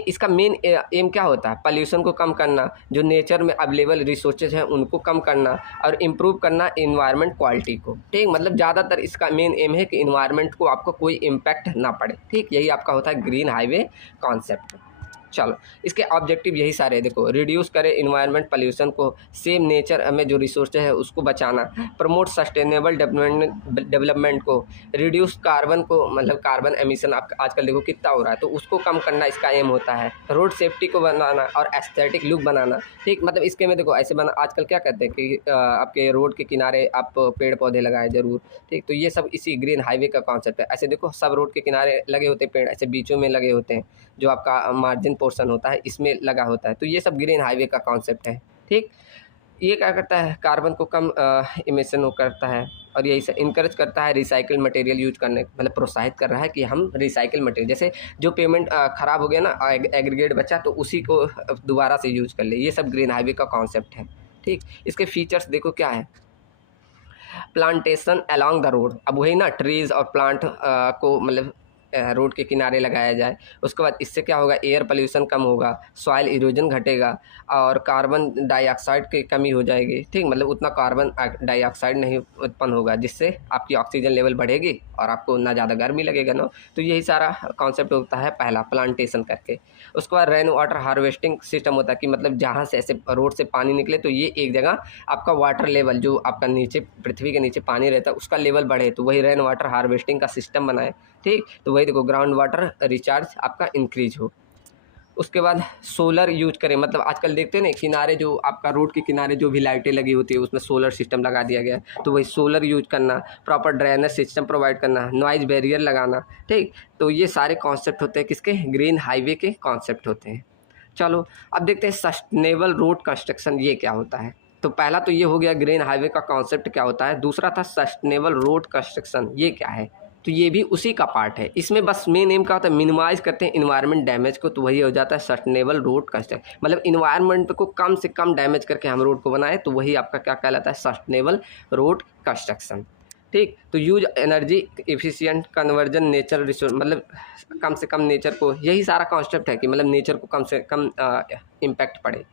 इसका मेन एम क्या होता है, पॉल्यूशन को कम करना, जो नेचर में अवेलेबल रिसोर्सेज हैं उनको कम करना और इम्प्रूव करना इन्वायरमेंट क्वालिटी को। ठीक, मतलब ज़्यादातर इसका मेन एम है कि इन्वायरमेंट को आपको कोई इम्पैक्ट ना पड़े। ठीक, यही आपका होता है ग्रीन हाईवे कॉन्सेप्ट। चलो, इसके ऑब्जेक्टिव यही सारे हैं, देखो, रिड्यूस करे इन्वायरमेंट पॉल्यूशन को, सेम नेचर में जो रिसोर्स है उसको बचाना, प्रमोट सस्टेनेबल डेवलपमेंट को, रिड्यूस कार्बन को, मतलब कार्बन एमिशन आप आजकल देखो कितना हो रहा है, तो उसको कम करना इसका एम होता है, रोड सेफ्टी को बनाना और एस्थेटिक लुक बनाना। ठीक, मतलब इसके में देखो ऐसे बना, आजकल क्या कहते हैं कि आपके रोड के किनारे आप पेड़ पौधे लगाएं ज़रूर। ठीक, तो ये सब इसी ग्रीन हाईवे का कॉन्सेप्ट है। ऐसे देखो सब रोड के किनारे लगे होते हैं पेड़, ऐसे बीचों में लगे होते हैं, जो आपका मार्जिन पोर्शन होता है इसमें लगा होता है, तो ये सब ग्रीन हाईवे का कॉन्सेप्ट है। ठीक, ये क्या करता है, कार्बन को कम इमिशन करता है और यही से इनकरेज करता है रिसाइकल मटेरियल यूज करने, मतलब प्रोत्साहित कर रहा है कि हम रिसाइकल मटेरियल, जैसे जो पेमेंट ख़राब हो गया ना, एग्रीगेट बचा तो उसी को दोबारा से यूज कर ले, ये सब ग्रीन हाईवे का कॉन्सेप्ट है। ठीक, इसके फीचर्स देखो क्या है, प्लांटेशन अलॉन्ग द रोड, अब वही ना ट्रीज़ और प्लांट को मतलब रोड के किनारे लगाया जाए। उसके बाद इससे क्या होगा, एयर पोल्यूशन कम होगा, सॉइल इरोजन घटेगा और कार्बन डाइऑक्साइड की कमी हो जाएगी। ठीक, मतलब उतना कार्बन डाइऑक्साइड नहीं उत्पन्न होगा, जिससे आपकी ऑक्सीजन लेवल बढ़ेगी और आपको ना ज़्यादा गर्मी लगेगा ना। तो यही सारा कॉन्सेप्ट होता है पहला, प्लांटेशन करके। उसके बाद रेन वाटर हार्वेस्टिंग सिस्टम होता है कि मतलब जहाँ से ऐसे रोड से पानी निकले तो ये एक जगह आपका वाटर लेवल, जो आपका नीचे पृथ्वी के नीचे पानी रहता है उसका लेवल बढ़े, तो वही रेन वाटर हार्वेस्टिंग का सिस्टम बनाए। ठीक, तो वही देखो ग्राउंड वाटर रिचार्ज आपका इंक्रीज हो। उसके बाद सोलर यूज करें, मतलब आजकल देखते हैं ना किनारे, जो आपका रोड के किनारे जो भी लाइटें लगी होती है उसमें सोलर सिस्टम लगा दिया गया है, तो वही सोलर यूज करना, प्रॉपर ड्रेनेज सिस्टम प्रोवाइड करना, नॉइज बैरियर लगाना। ठीक, तो ये सारे कॉन्सेप्ट होते हैं किसके, ग्रीन हाईवे के कॉन्सेप्ट होते हैं। चलो अब देखते हैं सस्टेनेबल रोड कंस्ट्रक्शन ये क्या होता है। तो पहला तो ये हो गया ग्रीन हाईवे का कॉन्सेप्ट क्या होता है, दूसरा था सस्टेनेबल रोड कंस्ट्रक्शन ये क्या है, तो ये भी उसी का पार्ट है। इसमें बस मेन एम क्या होता है, मिनिमाइज करते हैं इन्वायरमेंट डैमेज को, तो वही हो जाता है सस्टेनेबल रोड कंस्ट्रक्शन, मतलब इन्वायरमेंट को कम से कम डैमेज करके हम रोड को बनाए, तो वही आपका क्या कहलाता है, सस्टेनेबल रोड कंस्ट्रक्शन। ठीक, तो use energy efficient conversion nature resource, मतलब कम से कम नेचर को, यही सारा कॉन्सेप्ट है कि मतलब नेचर को कम से कम इम्पैक्ट पड़े।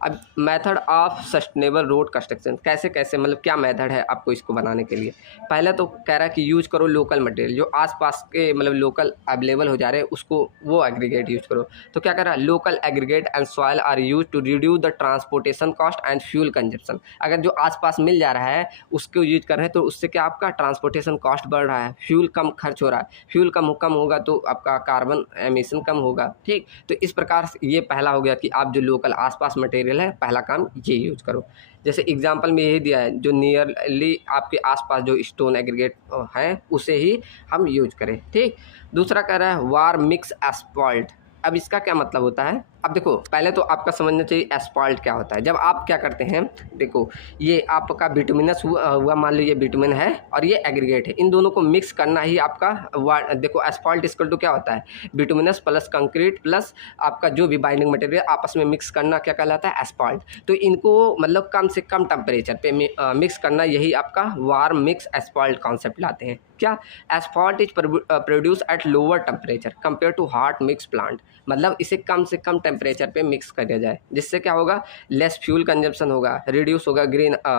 अब method of sustainable road construction कैसे कैसे, मतलब क्या मेथड है आपको इसको बनाने के लिए। पहले तो कह रहा है कि यूज करो लोकल मटेरियल, जो आसपास के मतलब लोकल अवेलेबल हो जा रहे हैं उसको वो एग्रीगेट यूज करो। तो क्या कह रहा है, local aggregate and soil are use to reduce the transportation cost and fuel consumption. अगर जो आसपास मिल जा रहा है उसको यूज कर रहे हैं तो उससे क्या आपका ट्रांसपोर्टेशन कॉस्ट बढ़ रहा है, फ्यूल कम खर्च हो रहा है, फ्यूल कम होगा तो आपका कार्बन एमिशन कम होगा। ठीक, तो इस प्रकार से ये पहला हो गया कि आप जो लोकल आसपास मटेरियल है पहला काम ये यूज करो। जैसे एग्जांपल में यही दिया है, जो नियरली आपके आसपास जो स्टोन एग्रीगेट है उसे ही हम यूज करें। ठीक, दूसरा कह रहा है वार मिक्स एस्फाल्ट। अब इसका क्या मतलब होता है, अब देखो पहले तो आपका समझना चाहिए एस्फाल्ट क्या होता है। जब आप क्या करते हैं, देखो ये आपका बिटुमिनस हुआ मान लो ये बिटुमिन है और ये एग्रीगेट है, इन दोनों को मिक्स करना ही आपका देखो एस्फाल्ट इक्वल टू क्या होता है, बिटुमिनस प्लस कंक्रीट प्लस आपका जो भी बाइंडिंग मटेरियल आपस में मिक्स करना क्या कहलाता है, एस्फाल्ट। तो इनको मतलब कम से कम टेम्परेचर पे मिक्स करना, यही आपका वार्म मिक्स एस्फाल्ट कॉन्सेप्ट लाते हैं। क्या, asphalt is produce at lower temperature compare to hard mix plant, मतलब इसे कम से कम टेम्परेचर पे मिक्स किया जाए, जिससे क्या होगा, लेस फ्यूल कंजप्शन होगा, रिड्यूस होगा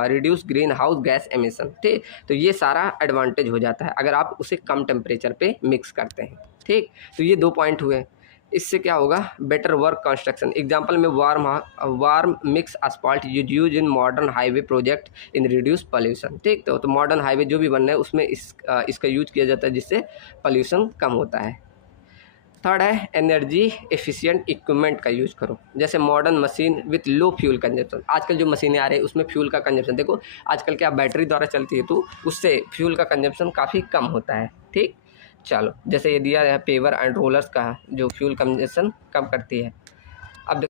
reduce green house gas emission. ठीक, तो ये सारा एडवांटेज हो जाता है अगर आप उसे कम टेम्परेचर पे मिक्स करते हैं। ठीक, तो ये 2 पॉइंट हुए। इससे क्या होगा, बेटर वर्क कंस्ट्रक्शन। एग्जांपल में warm mix asphalt use in modern highway project in reduce pollution. ठीक, तो मॉडर्न हाईवे जो भी बन रहे हैं उसमें इसका यूज किया जाता है जिससे पॉल्यूशन कम होता है। थर्ड है एनर्जी एफिशिएंट इक्विपमेंट का यूज़ करो, जैसे modern machine with low fuel consumption. आजकल जो मशीनें आ रही है उसमें फ्यूल का कंजप्शन देखो, आजकल क्या बैटरी द्वारा चलती है तो उससे फ्यूल का कंजप्शन काफ़ी कम होता है। ठीक, चलो जैसे ये दिया है पेवर एंड रोलर्स का जो फ्यूल कंजप्शन कम करती है। अब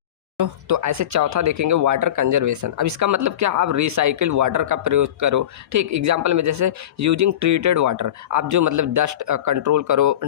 तो ऐसे चौथा देखेंगे वाटर कंजर्वेशन। अब इसका मतलब क्या, आप रिसाइकिल वाटर का प्रयोग करो। ठीक, एग्जांपल में जैसे यूजिंग ट्रीटेड वाटर, आप जो मतलब डस्ट कंट्रोल करो,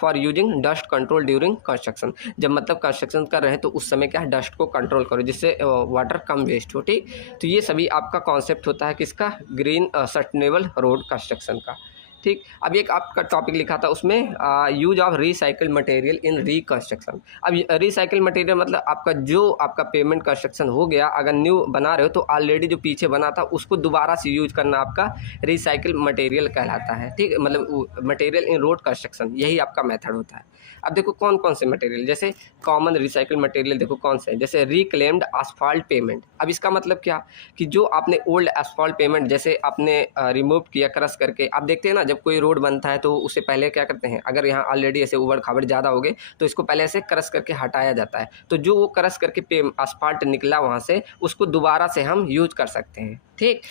for using dust control during construction, जब मतलब कंस्ट्रक्शन कर रहे हैं तो उस समय क्या है, डस्ट को कंट्रोल करो जिससे वाटर कम वेस्ट हो। ठीक, तो ये सभी आपका कॉन्सेप्ट होता है किसका, ग्रीन सस्टेनेबल रोड कंस्ट्रक्शन का। ठीक, अब एक आपका टॉपिक लिखा था उसमें use of recycled material in reconstruction. अब रिसाइकिल मटेरियल मतलब आपका जो आपका पेमेंट कंस्ट्रक्शन हो गया, अगर न्यू बना रहे हो तो ऑलरेडी जो पीछे बना था उसको दोबारा से यूज करना आपका रिसाइकिल मटेरियल कहलाता है। ठीक, मतलब मटेरियल इन रोड कंस्ट्रक्शन, यही आपका मेथड होता है। अब देखो कौन कौन से मटेरियल, जैसे कॉमन रिसाइकिल मटेरियल देखो कौन से हैं, जैसे रिक्लेम्ड आसफाल्ट पेमेंट। अब इसका मतलब क्या, कि जो आपने ओल्ड एसफॉल्ट पेमेंट जैसे आपने रिमूव किया क्रश करके, आप देखते हैं ना जब कोई रोड बनता है तो उससे पहले क्या करते हैं, अगर यहाँ ऑलरेडी ऐसे उबड़ खाबड़ ज़्यादा हो गए तो इसको पहले से क्रश करके हटाया जाता है, तो जो वो क्रश करके आसफाल्ट निकला वहाँ से उसको दोबारा से हम यूज कर सकते हैं। ठीक,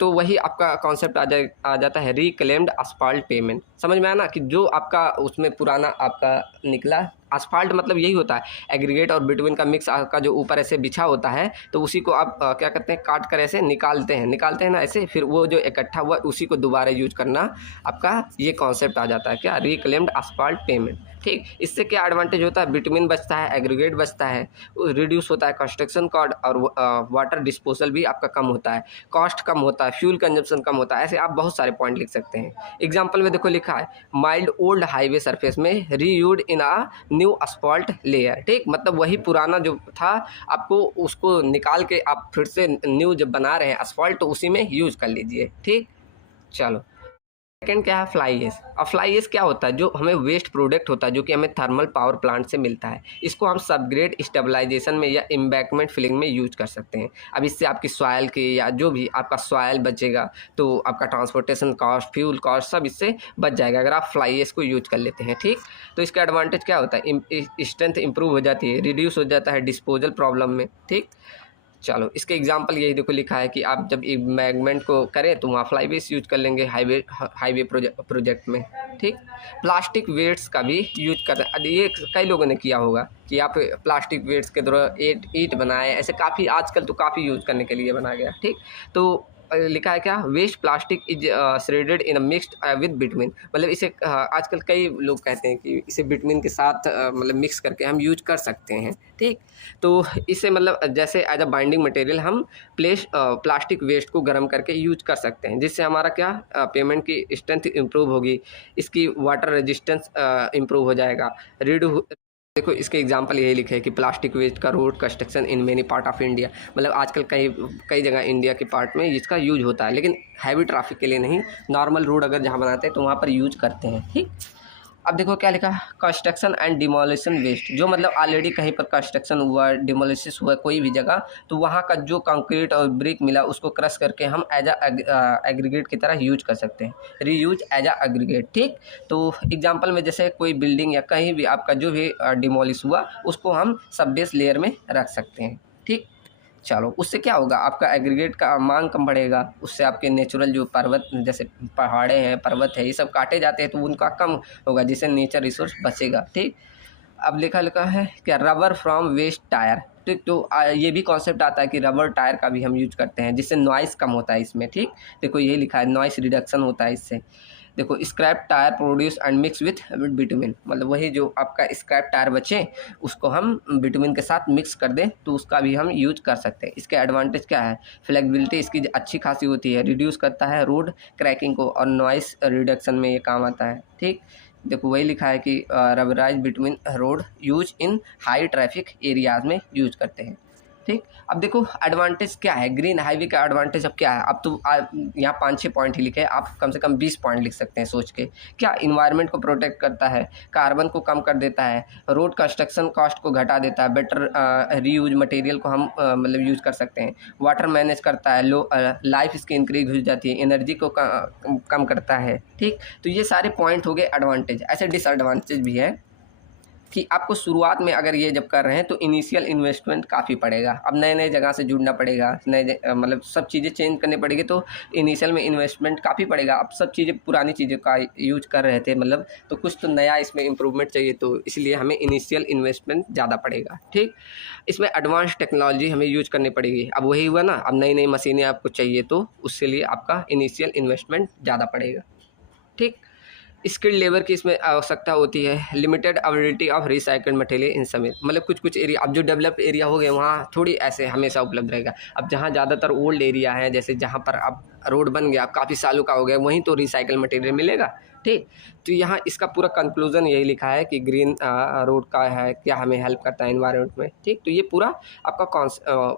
तो वही आपका कॉन्सेप्ट आ जाता है रिक्लेम्ड आसफाल्ट पेमेंट। समझ में आया ना, कि जो आपका उसमें पुराना आपका निकला, आसफाल्ट मतलब यही होता है एग्रीगेट और बिटवीन का मिक्स का जो ऊपर ऐसे बिछा होता है, तो उसी को आप क्या करते हैं, काट कर ऐसे निकालते हैं ना ऐसे, फिर वो जो इकट्ठा हुआ उसी को दोबारा यूज करना, आपका ये कॉन्सेप्ट आ जाता है क्या, रिक्लेम्ड आसफाल्ट पेमेंट। ठीक, इससे क्या एडवांटेज होता है, बिटवीन बचता है, एग्रीगेट बचता है, रिड्यूस होता है कंस्ट्रक्शन कॉस्ट, और वाटर डिस्पोजल भी आपका कम होता है, कॉस्ट कम होता है, फ्यूल कंजप्शन कम होता है। ऐसे आप बहुत सारे पॉइंट लिख सकते हैं। एग्जाम्पल में देखो लिखा है माइल्ड ओल्ड हाईवे सरफेस में रीयूड इन आ न्यू असफॉल्ट लेयर। ठीक, मतलब वही पुराना जो था आपको उसको निकाल के आप फिर से न्यू जब बना रहे हैं असफॉल्ट तो उसी में यूज कर लीजिए। ठीक, चलो सेकेंड क्या है, फ्लाई एश। अब फ्लाई एश क्या होता है, जो हमें वेस्ट प्रोडक्ट होता है जो कि हमें थर्मल पावर प्लांट से मिलता है, इसको हम सबग्रेड स्टेबलाइजेशन में या एम्बैंकमेंट फिलिंग में यूज कर सकते हैं। अब इससे आपकी सॉयल के या जो भी आपका सॉयल बचेगा तो आपका ट्रांसपोर्टेशन कॉस्ट, फ्यूल कॉस्ट सब इससे बच जाएगा अगर आप फ्लाई एश को यूज कर लेते हैं। ठीक, तो इसका एडवांटेज क्या होता है, स्ट्रेंथ इंप्रूव हो जाती है, रिड्यूस हो जाता है डिस्पोजल प्रॉब्लम में। ठीक, चलो इसके एग्जांपल यही देखो लिखा है कि आप जब एम्बैंकमेंट को करें तो वहाँ फ्लाई वेस्ट यूज कर लेंगे हाईवे प्रोजेक्ट में। ठीक, प्लास्टिक वेट्स का भी यूज कर, ये कई लोगों ने किया होगा कि आप प्लास्टिक वेट्स के द्वारा ईंट बनाए, ऐसे काफ़ी आजकल तो काफ़ी यूज करने के लिए बना गया। ठीक, तो लिखा है क्या, waste plastic is shredded in a mixed with between, मतलब इसे आजकल कई लोग कहते हैं कि इसे बिटवीन के साथ मतलब मिक्स करके हम यूज कर सकते हैं। ठीक, तो इसे मतलब जैसे एज अ बाइंडिंग मटेरियल हम प्लास्टिक वेस्ट को गर्म करके यूज कर सकते हैं, जिससे हमारा क्या पेमेंट की स्ट्रेंथ इंप्रूव होगी, इसकी वाटर रेजिस्टेंस इंप्रूव हो जाएगा, देखो इसके एग्जांपल यही लिखे हैं कि प्लास्टिक वेस्ट का road construction in many part of India, मतलब आजकल कई कई जगह इंडिया के पार्ट में इसका यूज होता है, लेकिन हैवी ट्रैफिक के लिए नहीं, नॉर्मल रोड अगर जहाँ बनाते हैं तो वहाँ पर यूज करते हैं। ठीक, अब देखो क्या लिखा, कंस्ट्रक्शन एंड डिमोलिशन वेस्ट, जो मतलब ऑलरेडी कहीं पर कंस्ट्रक्शन हुआ, डिमोलिसिस हुआ कोई भी जगह, तो वहाँ का जो कंक्रीट और ब्रिक मिला उसको क्रश करके हम एज एग्रीगेट की तरह यूज कर सकते हैं, रीयूज एज एग्रीगेट। ठीक, तो एग्जांपल में जैसे कोई बिल्डिंग या कहीं भी आपका जो भी डिमोलिश हुआ उसको हम सब बेस लेयर में रख सकते हैं। ठीक, चलो उससे क्या होगा, आपका एग्रीगेट का मांग कम बढ़ेगा, उससे आपके नेचुरल जो पर्वत जैसे पहाड़े हैं, पर्वत है, ये सब काटे जाते हैं तो उनका कम होगा, जिससे नेचर रिसोर्स बचेगा। ठीक, अब लिखा है क्या, रबर फ्रॉम वेस्ट टायर। ठीक, तो ये भी कॉन्सेप्ट आता है कि रबर टायर का भी हम यूज करते हैं, जिससे नॉइस कम होता है इसमें। ठीक, देखो ये लिखा है नॉइस रिडक्शन होता है इससे। देखो scrap tyre produce and mix with bitumen, मतलब वही जो आपका स्क्रैप टायर बचे उसको हम बिटुमिन के साथ मिक्स कर दें तो उसका भी हम यूज कर सकते हैं। इसके एडवांटेज क्या है, फ्लेक्सिबिलिटी इसकी अच्छी खासी होती है, रिड्यूस करता है रोड क्रैकिंग को, और नॉइस रिडक्शन में ये काम आता है। ठीक, देखो वही लिखा है कि rubberise between road use in high traffic areas में यूज करते हैं। ठीक, अब देखो एडवांटेज क्या है, ग्रीन हाईवे का एडवांटेज अब क्या है, अब तो यहाँ 5-6 पॉइंट ही लिखे हैं, आप कम से कम 20 पॉइंट लिख सकते हैं सोच के। क्या, इन्वायरमेंट को प्रोटेक्ट करता है, कार्बन को कम कर देता है, रोड कंस्ट्रक्शन कॉस्ट को घटा देता है, बेटर रीयूज मटेरियल को हम मतलब यूज कर सकते हैं, वाटर मैनेज करता है, लो लाइफ इसकी इंक्रीज हो जाती है, एनर्जी को कम करता है। ठीक, तो ये सारे पॉइंट हो गए एडवांटेज। ऐसे डिसएडवांटेज भी है, कि आपको शुरुआत में अगर ये जब कर रहे हैं तो इनिशियल इन्वेस्टमेंट काफ़ी पड़ेगा। अब नए-नए जगह से जुड़ना पड़ेगा, मतलब सब चीज़ें चेंज करनी पड़ेगी, तो इनिशियल में इन्वेस्टमेंट काफ़ी पड़ेगा। अब सब चीज़ें पुरानी चीज़ों का यूज़ कर रहे थे, मतलब तो कुछ तो नया इसमें इम्प्रूवमेंट चाहिए, तो इसलिए हमें इनिशियल इन्वेस्टमेंट ज़्यादा पड़ेगा। ठीक, इसमें एडवांस टेक्नोलॉजी हमें यूज़ करनी पड़ेगी। अब वही हुआ ना, अब नई-नई मशीनें आपको चाहिए तो उसके लिए आपका इनिशियल इन्वेस्टमेंट ज़्यादा पड़ेगा। ठीक, स्किल्ड लेबर की इसमें आवश्यकता होती है। Limited availability of recycled material in summit, मतलब कुछ एरिया, अब जो डेवलप्ड एरिया हो गए वहाँ थोड़ी ऐसे हमेशा उपलब्ध रहेगा। अब जहाँ ज़्यादातर ओल्ड एरिया है, जैसे जहाँ पर अब रोड बन गया, काफ़ी सालों का हो गया, वहीं तो रिसाइकल मटेरियल मिलेगा। ठीक, तो यहाँ इसका पूरा कंक्लूजन यही लिखा है कि ग्रीन रोड का है, क्या हमें हेल्प करता है एनवायरनमेंट में। ठीक, तो ये पूरा आपका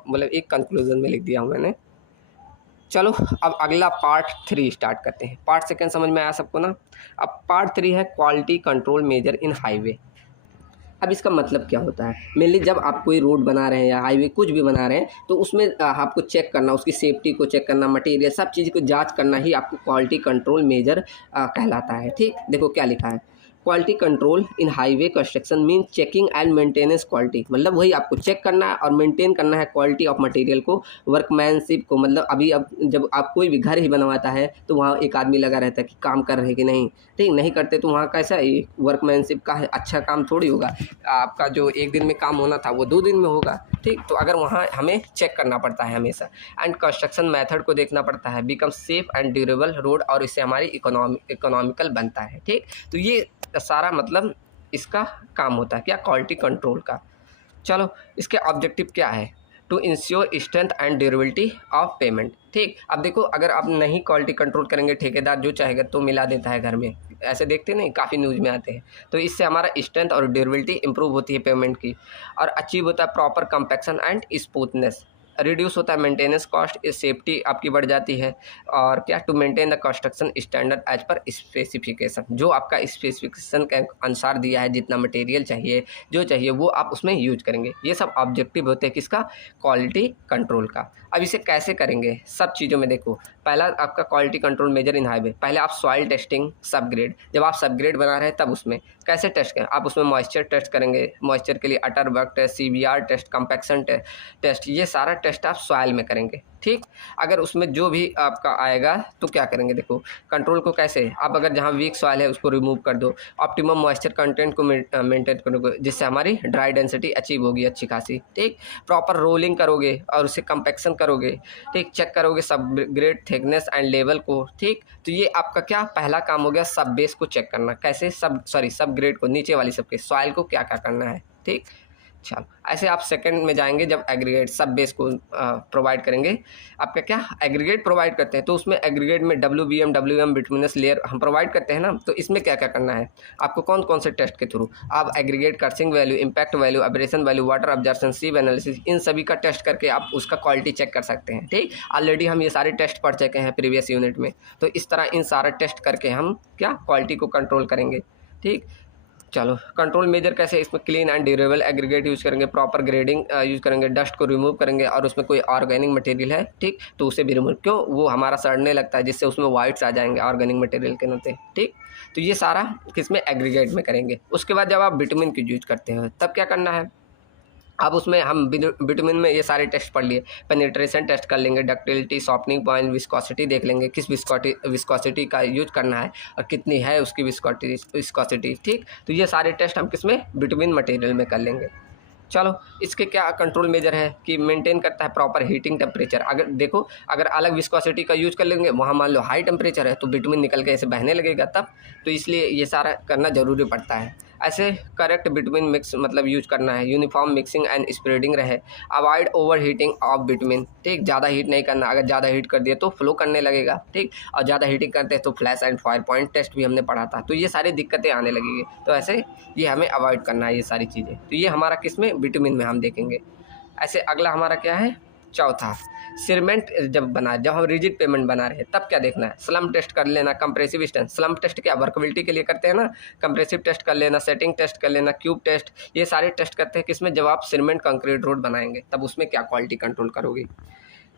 मतलब एक कंक्लूजन में लिख दिया हूँ मैंने। चलो अब अगला पार्ट 3 स्टार्ट करते हैं। पार्ट 2 समझ में आया सबको ना। अब पार्ट 3 है quality control measure in highway. अब इसका मतलब क्या होता है, मेनली जब आप कोई रोड बना रहे हैं या हाईवे कुछ भी बना रहे हैं, तो उसमें आपको चेक करना, उसकी सेफ्टी को चेक करना, मटेरियल सब चीज़ को जांच करना ही आपको क्वालिटी कंट्रोल मेजर कहलाता है। ठीक, देखो क्या लिखा है, quality control in highway construction mean checking and maintenance quality, मतलब वही आपको चेक करना है और मेंटेन करना है क्वालिटी ऑफ मटेरियल को, वर्कमैनशिप को। मतलब अभी अब जब आप कोई भी घर ही बनवाता है तो वहाँ एक आदमी लगा रहता है कि काम कर रहे हैं कि नहीं। ठीक, नहीं करते तो वहाँ कैसा वर्कमैनशिप का है, अच्छा काम थोड़ी होगा। आपका जो एक दिन में काम होना था वो 2 दिन में होगा। ठीक, तो अगर वहाँ हमें चेक करना पड़ता है हमेशा। एंड कंस्ट्रक्शन मेथड को देखना पड़ता है, become safe and durable road, और इससे हमारी इकोनॉमिकल बनता है। ठीक, तो ये सारा मतलब इसका काम होता है क्या, क्वालिटी कंट्रोल का। चलो इसके ऑब्जेक्टिव क्या है, to ensure strength and durability of pavement. ठीक, अब देखो अगर आप नहीं क्वालिटी कंट्रोल करेंगे, ठेकेदार जो चाहेगा तो मिला देता है घर में, ऐसे देखते नहीं, काफ़ी न्यूज़ में आते हैं। तो इससे हमारा स्ट्रेंथ और ड्यूरेबिलिटी इंप्रूव होती है पेमेंट की, और अचीव होता है proper compaction and smoothness, reduce होता है मेंटेनेंस कॉस्ट, सेफ्टी आपकी बढ़ जाती है, और क्या, to maintain the construction standard as per specification, जो आपका स्पेसिफिकेशन के अनुसार दिया है, जितना मटेरियल चाहिए, जो चाहिए वो आप उसमें यूज करेंगे। ये सब ऑब्जेक्टिव होते हैं किसका, क्वालिटी कंट्रोल का। अब इसे कैसे करेंगे, सब चीज़ों में देखो, पहला आपका quality control measure in highway, पहले आप सॉइल टेस्टिंग सब ग्रेड, जब आप सब ग्रेड बना रहे हैं तब उसमें कैसे टेस्ट करें, आप उसमें मॉइस्चर टेस्ट करेंगे, मॉइस्चर के लिए Atterberg test, CBR test, compaction test, ये सारा टेस्ट आप सॉइल में करेंगे। ठीक, अगर उसमें जो भी आपका आएगा तो क्या करेंगे, देखो कंट्रोल को कैसे, आप अगर जहाँ वीक सॉइल है उसको रिमूव कर दो, ऑप्टिमम मॉइस्चर कंटेंट को मेंटेन करोगे, जिससे हमारी ड्राई डेंसिटी अचीव होगी अच्छी खासी। ठीक, प्रॉपर रोलिंग करोगे और उसे कंपैक्शन करोगे। ठीक, चेक करोगे सब ग्रेड थिकनेस एंड लेवल को। ठीक, तो ये आपका क्या पहला काम हो गया, सब बेस को चेक करना, कैसे सब ग्रेड को, नीचे वाली सबके सॉइल को क्या क्या करना है। ठीक, चलो ऐसे आप सेकंड में जाएंगे, जब एग्रीगेट सब बेस को प्रोवाइड करेंगे, आपका क्या एग्रीगेट प्रोवाइड करते हैं, तो उसमें एग्रीगेट में WBM बिटुमिनस लेयर हम प्रोवाइड करते हैं ना, तो इसमें क्या क्या करना है आपको, कौन कौन से टेस्ट के थ्रू आप aggregate crushing value, impact value, abrasion value, water absorption, sieve analysis, इन सभी का टेस्ट करके आप उसका क्वालिटी चेक कर सकते हैं। ठीक, ऑलरेडी हम ये सारे टेस्ट पढ़ चुके हैं प्रीवियस यूनिट में, तो इस तरह इन सारा टेस्ट करके हम क्या क्वालिटी को कंट्रोल करेंगे। ठीक, चलो कंट्रोल मेजर कैसे, इसमें clean and durable aggregate use करेंगे, प्रॉपर ग्रेडिंग यूज़ करेंगे, डस्ट को रिमूव करेंगे, और उसमें कोई ऑर्गेनिक मटेरियल है ठीक तो उसे भी रिमूव, क्यों, वो हमारा सड़ने लगता है, जिससे उसमें वाइट्स आ जाएंगे ऑर्गेनिक मटेरियल के नाते। ठीक, तो ये सारा किसमें, एग्रीगेट में करेंगे। उसके बाद जब आप विटामिन की यूज करते हो तब क्या करना है, अब उसमें हम विटामिन में ये सारे टेस्ट पढ़ लिए, पेनिट्रेशन टेस्ट कर लेंगे, डक्टिलिटी, सॉफ्टनिंग पॉइंट, विस्कोसिटी देख लेंगे, किस विस्कोसिटी का यूज करना है और कितनी है उसकी विस्कोसिटी। ठीक, तो ये सारे टेस्ट हम किस में, विटामिन मटेरियल में कर लेंगे। चलो इसके क्या कंट्रोल मेजर है कि मेंटेन करता है प्रॉपर हीटिंग टेम्परेचर। अगर देखो अगर अलग विस्कोसिटी का यूज़ कर लेंगे, वहाँ मान लो हाई टेम्परेचर है तो बिटुमिन निकल के ऐसे बहने लगेगा तब, तो इसलिए ये सारा करना ज़रूरी पड़ता है। ऐसे करेक्ट बिटुमिन मिक्स मतलब यूज करना है, यूनिफॉर्म मिक्सिंग एंड स्प्रेडिंग रहे, avoid over heating of bitumen. ठीक, ज़्यादा हीट नहीं करना, अगर ज़्यादा हीट कर दिए तो फ्लो करने लगेगा। ठीक, और ज़्यादा हीटिंग करते हैं तो flash and fire point test भी हमने पढ़ा था, तो ये सारी दिक्कतें आने लगेगी, तो ऐसे ये हमें अवॉइड करना है ये सारी चीज़ें। तो ये हमारा किस में, विटामिन में हम देखेंगे। ऐसे अगला हमारा क्या है, चौथा सीमेंट जब हम रिजिड पेमेंट बना रहे हैं तब क्या देखना है, स्लम टेस्ट कर लेना, कंप्रेसिव स्ट्रेंथ, स्लम टेस्ट क्या वर्कबिलिटी के लिए करते हैं ना, कंप्रेसिव टेस्ट कर लेना, सेटिंग टेस्ट कर लेना, क्यूब टेस्ट, ये सारे टेस्ट करते हैं किसमें, जब आप सीमेंट कंक्रीट रोड बनाएंगे तब उसमें क्या क्वालिटी कंट्रोल करोगे।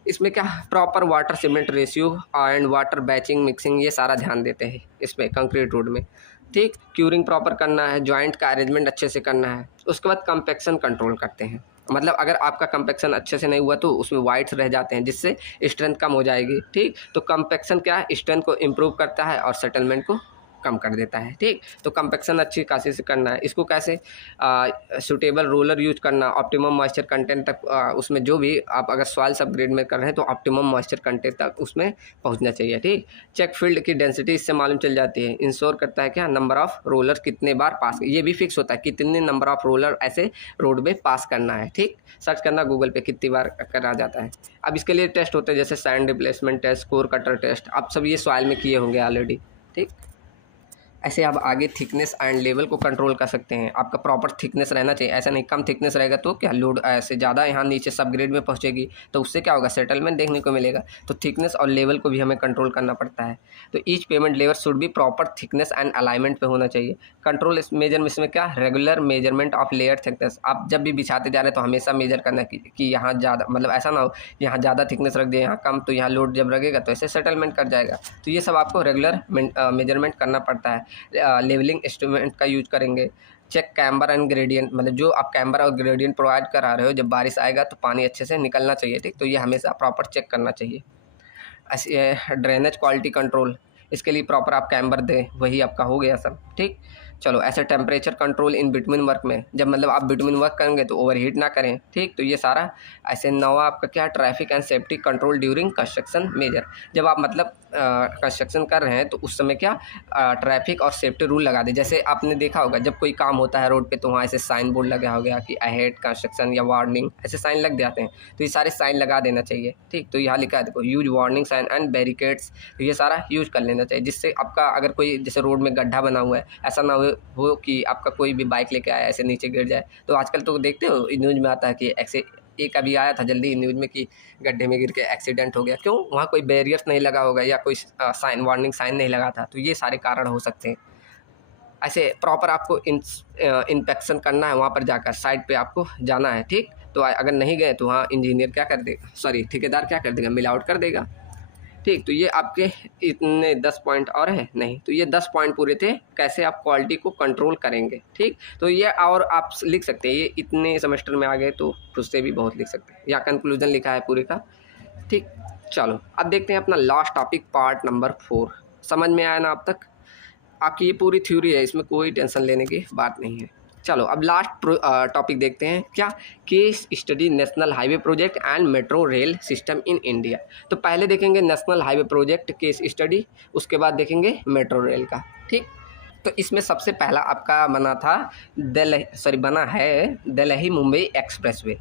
इसमें क्या proper water cement ratio and water batching mixing, ये सारा ध्यान देते हैं इसमें कंक्रीट रोड में। ठीक, क्यूरिंग प्रॉपर करना है, जॉइंट का अरेंजमेंट अच्छे से करना है। उसके बाद कंपैक्शन कंट्रोल करते हैं, मतलब अगर आपका कंपैक्शन अच्छे से नहीं हुआ तो उसमें वाइट्स रह जाते हैं जिससे स्ट्रेंथ कम हो जाएगी। ठीक, तो कंपैक्शन क्या है, स्ट्रेंथ को इम्प्रूव करता है और सेटलमेंट को कम कर देता है। ठीक, तो कंपैक्शन अच्छी खासी से करना है। इसको कैसे, सूटेबल रोलर यूज करना, ऑप्टिमम मॉइस्चर कंटेंट तक, उसमें जो भी आप अगर सॉइल अपग्रेड में कर रहे हैं तो ऑप्टिमम मॉइस्चर कंटेंट तक उसमें पहुंचना चाहिए। ठीक, चेक फील्ड की डेंसिटी इससे मालूम चल जाती है। इंश्योर करता है क्या, नंबर ऑफ रोलर कितने बार पास, ये भी फिक्स होता है कितने नंबर ऑफ रोलर ऐसे रोड पे पास करना है। ठीक, सर्च करना गूगल पे कितनी बार करा जाता है। अब इसके लिए टेस्ट होते हैं जैसे sand replacement test, core cutter test, आप सब ये सॉइल में किए होंगे ऑलरेडी। ठीक, ऐसे आप आगे थिकनेस एंड लेवल को कंट्रोल कर सकते हैं। आपका प्रॉपर थिकनेस रहना चाहिए, ऐसा नहीं कम थिकनेस रहेगा तो क्या लोड ऐसे ज़्यादा यहाँ नीचे सब ग्रेड में पहुँचेगी तो उससे क्या होगा, सेटलमेंट देखने को मिलेगा। तो थिकनेस और लेवल को भी हमें कंट्रोल करना पड़ता है। तो ईच पेमेंट लेवल शुड भी प्रॉपर थिकनेस एंड अलाइनमेंट पे होना चाहिए। कंट्रोल इस मेजरमेंट में क्या, regular measurement of layer thickness. आप जब भी बिछाते जा रहे हैं तो हमेशा मेजर करना कि यहाँ ज़्यादा, मतलब ऐसा ना हो यहाँ ज़्यादा थिकनेस रख दिया यहाँ कम, तो यहाँ लोड जब लगेगा तो ऐसे सेटलमेंट कर जाएगा। तो ये सब आपको रेगुलर मेजरमेंट करना पड़ता है। लेवलिंग इंस्ट्रूमेंट का यूज करेंगे। चेक कैम्बर एंड ग्रेडियंट, मतलब जो आप कैम्बर और ग्रेडियंट प्रोवाइड करा रहे हो, जब बारिश आएगा तो पानी अच्छे से निकलना चाहिए। ठीक, तो ये हमेशा प्रॉपर चेक करना चाहिए। ऐसे ड्रेनेज क्वालिटी कंट्रोल, इसके लिए प्रॉपर आप कैम्बर दें, वही आपका हो गया सब। ठीक, चलो ऐसे temperature control in between work में, जब मतलब आप बिटवीन वर्क करेंगे तो ओवरहीट ना करें। ठीक, तो ये सारा ऐसे नवा आपका क्या, traffic and safety control during construction measure. जब आप मतलब कंस्ट्रक्शन कर रहे हैं तो उस समय क्या, ट्रैफिक और सेफ्टी रूल लगा दें। जैसे आपने देखा होगा जब कोई काम होता है रोड पे तो वहाँ ऐसे साइन बोर्ड लगा हो गया कि अहेड कंस्ट्रक्शन या वार्निंग, ऐसे साइन लग जाते हैं, तो ये सारे साइन लगा देना चाहिए। ठीक, तो यहाँ लिखा है देखो, use warning sign and barricades, तो ये सारा यूज कर लेना चाहिए जिससे आपका अगर कोई जैसे रोड में गड्ढा बना हुआ है, ऐसा ना हो कि आपका कोई भी बाइक लेके आया ऐसे नीचे गिर जाए। तो आजकल तो देखते हो न्यूज़ में आता है कि ऐसे एक अभी आया था जल्दी न्यूज़ में कि गड्ढे में गिर के एक्सीडेंट हो गया, क्यों, वहाँ कोई बैरियर्स नहीं लगा होगा या कोई साइन वार्निंग साइन नहीं लगा था। तो ये सारे कारण हो सकते हैं। ऐसे प्रॉपर आपको इंस्पेक्शन करना है, वहाँ पर जाकर साइट पे आपको जाना है। ठीक, तो अगर नहीं गए तो वहाँ इंजीनियर क्या कर देगा, सॉरी ठेकेदार क्या कर देगा, मिल आउट कर देगा। ठीक, तो ये आपके इतने 10 पॉइंट और हैं नहीं, तो ये 10 पॉइंट पूरे थे कैसे आप क्वालिटी को कंट्रोल करेंगे। ठीक, तो ये और आप लिख सकते हैं, ये इतने सेमेस्टर में आ गए तो उससे भी बहुत लिख सकते हैं। यहाँ कंक्लूजन लिखा है पूरे का। ठीक, चलो अब देखते हैं अपना लास्ट टॉपिक, पार्ट नंबर 4। समझ में आया ना अब तक? आपकी ये पूरी थ्योरी है, इसमें कोई टेंशन लेने की बात नहीं है। चलो अब लास्ट टॉपिक देखते हैं, क्या, case study national highway project and metro rail system in India. तो पहले देखेंगे national highway project case study, उसके बाद देखेंगे मेट्रो रेल का। ठीक, तो इसमें सबसे पहला आपका बना है दिल्ली मुंबई एक्सप्रेसवे।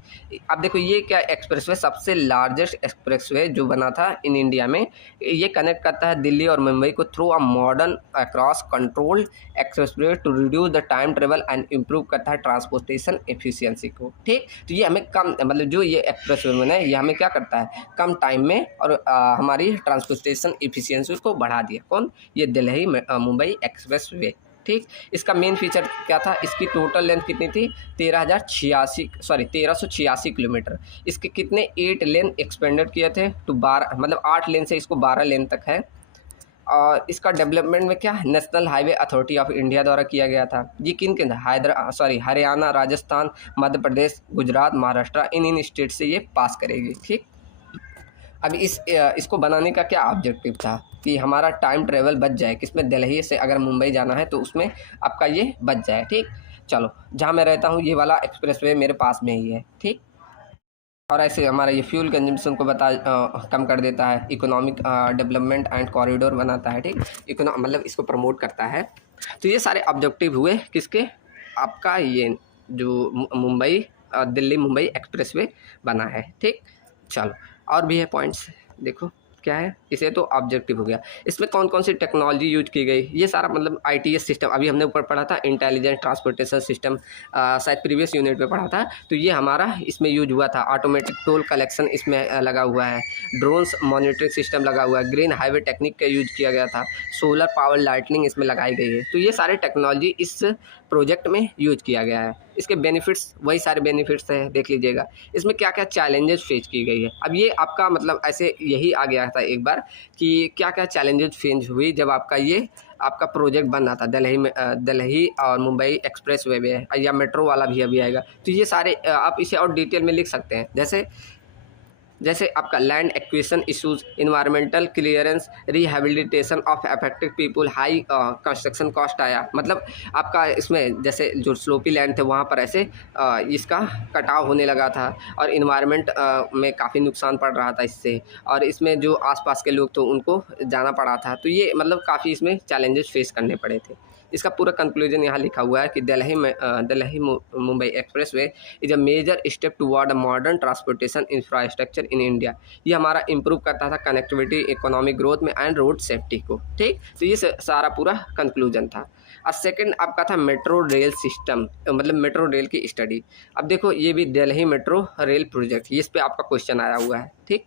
अब देखो ये क्या एक्सप्रेसवे, सबसे लार्जेस्ट एक्सप्रेसवे जो बना था इन इंडिया में। ये कनेक्ट करता है दिल्ली और मुंबई को through a modern across control expressway to reduce the time travel and improve करता है ट्रांसपोर्टेशन एफिशिएंसी को। ठीक, तो ये हमें कम, मतलब जो ये एक्सप्रेसवे बना है ये हमें क्या करता है, कम टाइम में और हमारी ट्रांसपोर्टेशन एफिशिएंसी को बढ़ा दिया। कौन, ये दिल्ली मुंबई एक्सप्रेसवे। ठीक, इसका मेन फीचर क्या था, इसकी टोटल लेंथ कितनी थी, 1386 किलोमीटर। इसके कितने 8 लेन एक्सपेंडेड किए थे टू 12, मतलब 8 लेन से इसको 12 लेन तक है। और इसका डेवलपमेंट में क्या, national highway authority of India द्वारा किया गया था। ये किन किन, हरियाणा, राजस्थान, मध्य प्रदेश, गुजरात, महाराष्ट्र, इन स्टेट से ये पास करेगी। ठीक, अब इसको बनाने का क्या ऑब्जेक्टिव था कि हमारा टाइम ट्रेवल बच जाए, किसमें, दिल्ली से अगर मुंबई जाना है तो उसमें आपका ये बच जाए। ठीक, चलो जहाँ मैं रहता हूँ ये वाला एक्सप्रेसवे मेरे पास में ही है। ठीक, और ऐसे हमारा ये फ्यूल कंजम्पशन को कम कर देता है, इकोनॉमिक डेवलपमेंट एंड कॉरिडोर बनाता है। ठीक, मतलब इसको प्रमोट करता है। तो ये सारे ऑब्जेक्टिव हुए किसके, आपका ये जो दिल्ली मुंबई एक्सप्रेसवे बना है। ठीक, चलो और भी है पॉइंट्स, देखो क्या है, इसे तो ऑब्जेक्टिव हो गया। इसमें कौन कौन सी टेक्नोलॉजी यूज की गई, ये सारा मतलब ITS सिस्टम, अभी हमने ऊपर पढ़ा था इंटेलिजेंट ट्रांसपोर्टेशन सिस्टम, शायद प्रीवियस यूनिट में पढ़ा था। तो ये हमारा इसमें यूज हुआ था। ऑटोमेटिक टोल कलेक्शन इसमें लगा हुआ है, ड्रोन्स मॉनिटरिंग सिस्टम लगा हुआ है, ग्रीन हाईवे टेक्निक का यूज किया गया था, सोलर पावर लाइटनिंग इसमें लगाई गई है। तो ये सारे टेक्नोलॉजी इस प्रोजेक्ट में यूज किया गया है। इसके बेनिफिट्स वही सारे बेनिफिट्स हैं, देख लीजिएगा। इसमें क्या क्या चैलेंजेस फेस की गई है। अब ये आपका मतलब ऐसे यही आ गया था एक बार कि क्या क्या चैलेंजेस फेस हुई जब आपका प्रोजेक्ट बन रहा था दिल्ली में, दिल्ली और मुंबई एक्सप्रेस वे में, या मेट्रो वाला भी अभी आएगा। तो ये सारे आप इसे और डिटेल में लिख सकते हैं, जैसे आपका land acquisition issues, environmental clearance, rehabilitation of affected people, high construction cost आया। मतलब आपका इसमें जैसे जो स्लोपी लैंड थे वहाँ पर ऐसे इसका कटाव होने लगा था, और इन्वायरमेंट में काफ़ी नुकसान पड़ रहा था इससे, और इसमें जो आसपास के लोग तो उनको जाना पड़ा था। तो ये मतलब काफ़ी इसमें चैलेंजेस फेस करने पड़े थे। इसका पूरा कंक्लूजन यहाँ लिखा हुआ है कि Delhi Mumbai express way is a major step toward a modern transportation infrastructure in India. ये हमारा इंप्रूव करता था कनेक्टिविटी, इकोनॉमिक ग्रोथ में एंड रोड सेफ्टी को। ठीक, तो ये सारा पूरा कंक्लूजन था। और सेकंड आपका था मेट्रो रेल सिस्टम, मतलब मेट्रो रेल की स्टडी। अब देखो ये भी दिल्ली मेट्रो रेल प्रोजेक्ट, इस पे आपका क्वेश्चन आया हुआ है। ठीक,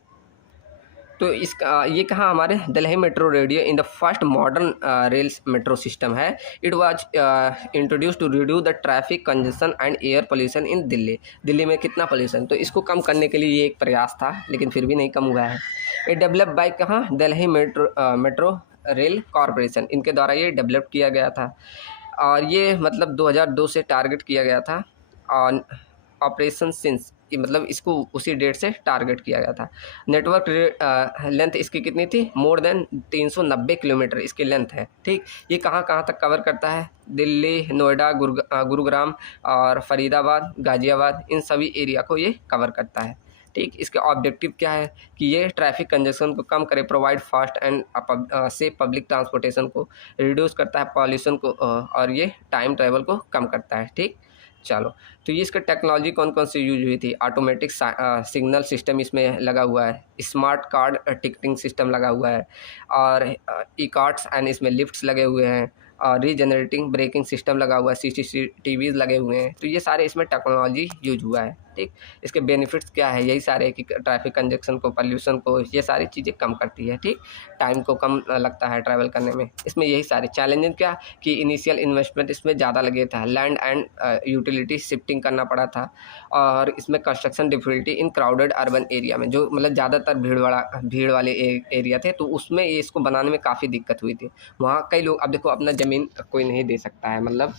तो इसका ये कहाँ हमारे Delhi metro radio in the first modern rail metro system है। It was introduce to reduce the traffic congestion and air pollution in Delhi में कितना पोल्यूशन, तो इसको कम करने के लिए ये एक प्रयास था, लेकिन फिर भी नहीं कम हुआ है। ये डेवलप बाय कहाँ, दिल्ली मेट्रो रेल कॉरपोरेशन, इनके द्वारा ये डेवलप किया गया था। और ये मतलब 2002 से टारगेट किया गया था, और ऑपरेशन सिंस मतलब इसको उसी डेट से टारगेट किया गया था। नेटवर्क लेंथ इसकी कितनी थी, मोर देन 390 किलोमीटर इसकी लेंथ है। ठीक, ये कहाँ कहाँ तक कवर करता है, दिल्ली, नोएडा, गुरुग्राम और फरीदाबाद, गाज़ियाबाद, इन सभी एरिया को ये कवर करता है। ठीक, इसका ऑब्जेक्टिव क्या है कि ये ट्रैफिक कंजेशन को कम करे, provide fast and safe public transportation को, रिड्यूस करता है पॉल्यूशन को, और ये टाइम ट्रैवल को कम करता है। ठीक, चलो, तो ये इसका टेक्नोलॉजी कौन कौन सी यूज हुई थी, ऑटोमेटिक सिग्नल सिस्टम इसमें लगा हुआ है, स्मार्ट कार्ड टिकटिंग सिस्टम लगा हुआ है, और ई कार्ड्स एंड इसमें लिफ्ट्स लगे हुए हैं, और रीजनरेटिंग ब्रेकिंग सिस्टम लगा हुआ है, CCTVs लगे हुए हैं। तो ये सारे इसमें टेक्नोलॉजी यूज हुआ है। ठीक, इसके बेनिफिट्स क्या है, यही सारे कि ट्रैफिक कंजेक्शन को, पोल्यूशन को, ये सारी चीज़ें कम करती है। ठीक, टाइम को कम लगता है ट्रैवल करने में। इसमें यही सारे चैलेंजेस क्या कि इनिशियल इन्वेस्टमेंट इसमें ज़्यादा लगे था, लैंड एंड यूटिलिटी शिफ्टिंग करना पड़ा था, और इसमें construction difficulty in crowded urban area में, जो मतलब ज़्यादातर भीड़ वाले एरिया थे, तो उसमें ये इसको बनाने में काफ़ी दिक्कत हुई थी। वहाँ कई लोग, अब देखो अपना ज़मीन कोई नहीं दे सकता है, मतलब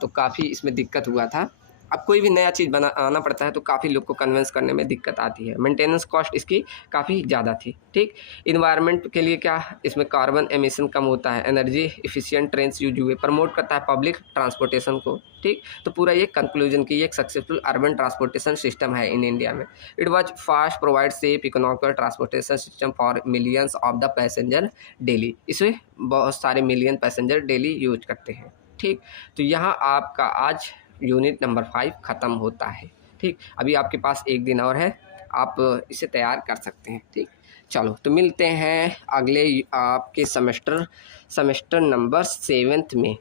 तो काफ़ी इसमें दिक्कत हुआ था। अब कोई भी नया चीज़ बनाना पड़ता है तो काफ़ी लोग को कन्विंस करने में दिक्कत आती है। मेंटेनेंस कॉस्ट इसकी काफ़ी ज़्यादा थी। ठीक, इन्वायरमेंट के लिए क्या, इसमें कार्बन एमिशन कम होता है, एनर्जी एफिशिएंट ट्रेन्स यूज हुए, प्रमोट करता है पब्लिक ट्रांसपोर्टेशन को। ठीक, तो पूरा ये कंक्लूजन की एक सक्सेसफुल अर्बन ट्रांसपोर्टेशन सिस्टम है इन इंडिया में। It was fast, provide safe economical transportation system for millions of the passenger daily. इसमें बहुत सारे मिलियन पैसेंजर डेली यूज करते हैं। ठीक, तो यहाँ आपका आज यूनिट नंबर 5 ख़त्म होता है। ठीक, अभी आपके पास एक दिन और है, आप इसे तैयार कर सकते हैं। ठीक, चलो तो मिलते हैं अगले आपके सेमेस्टर नंबर 7th में।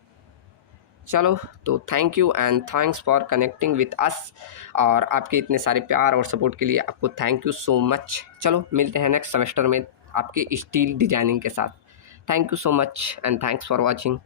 चलो तो thank you and thanks for connecting with us, और आपके इतने सारे प्यार और सपोर्ट के लिए आपको थैंक यू सो मच। चलो मिलते हैं नेक्स्ट सेमेस्टर में आपके स्टील डिजाइनिंग के साथ। Thank you so much and thanks for watching.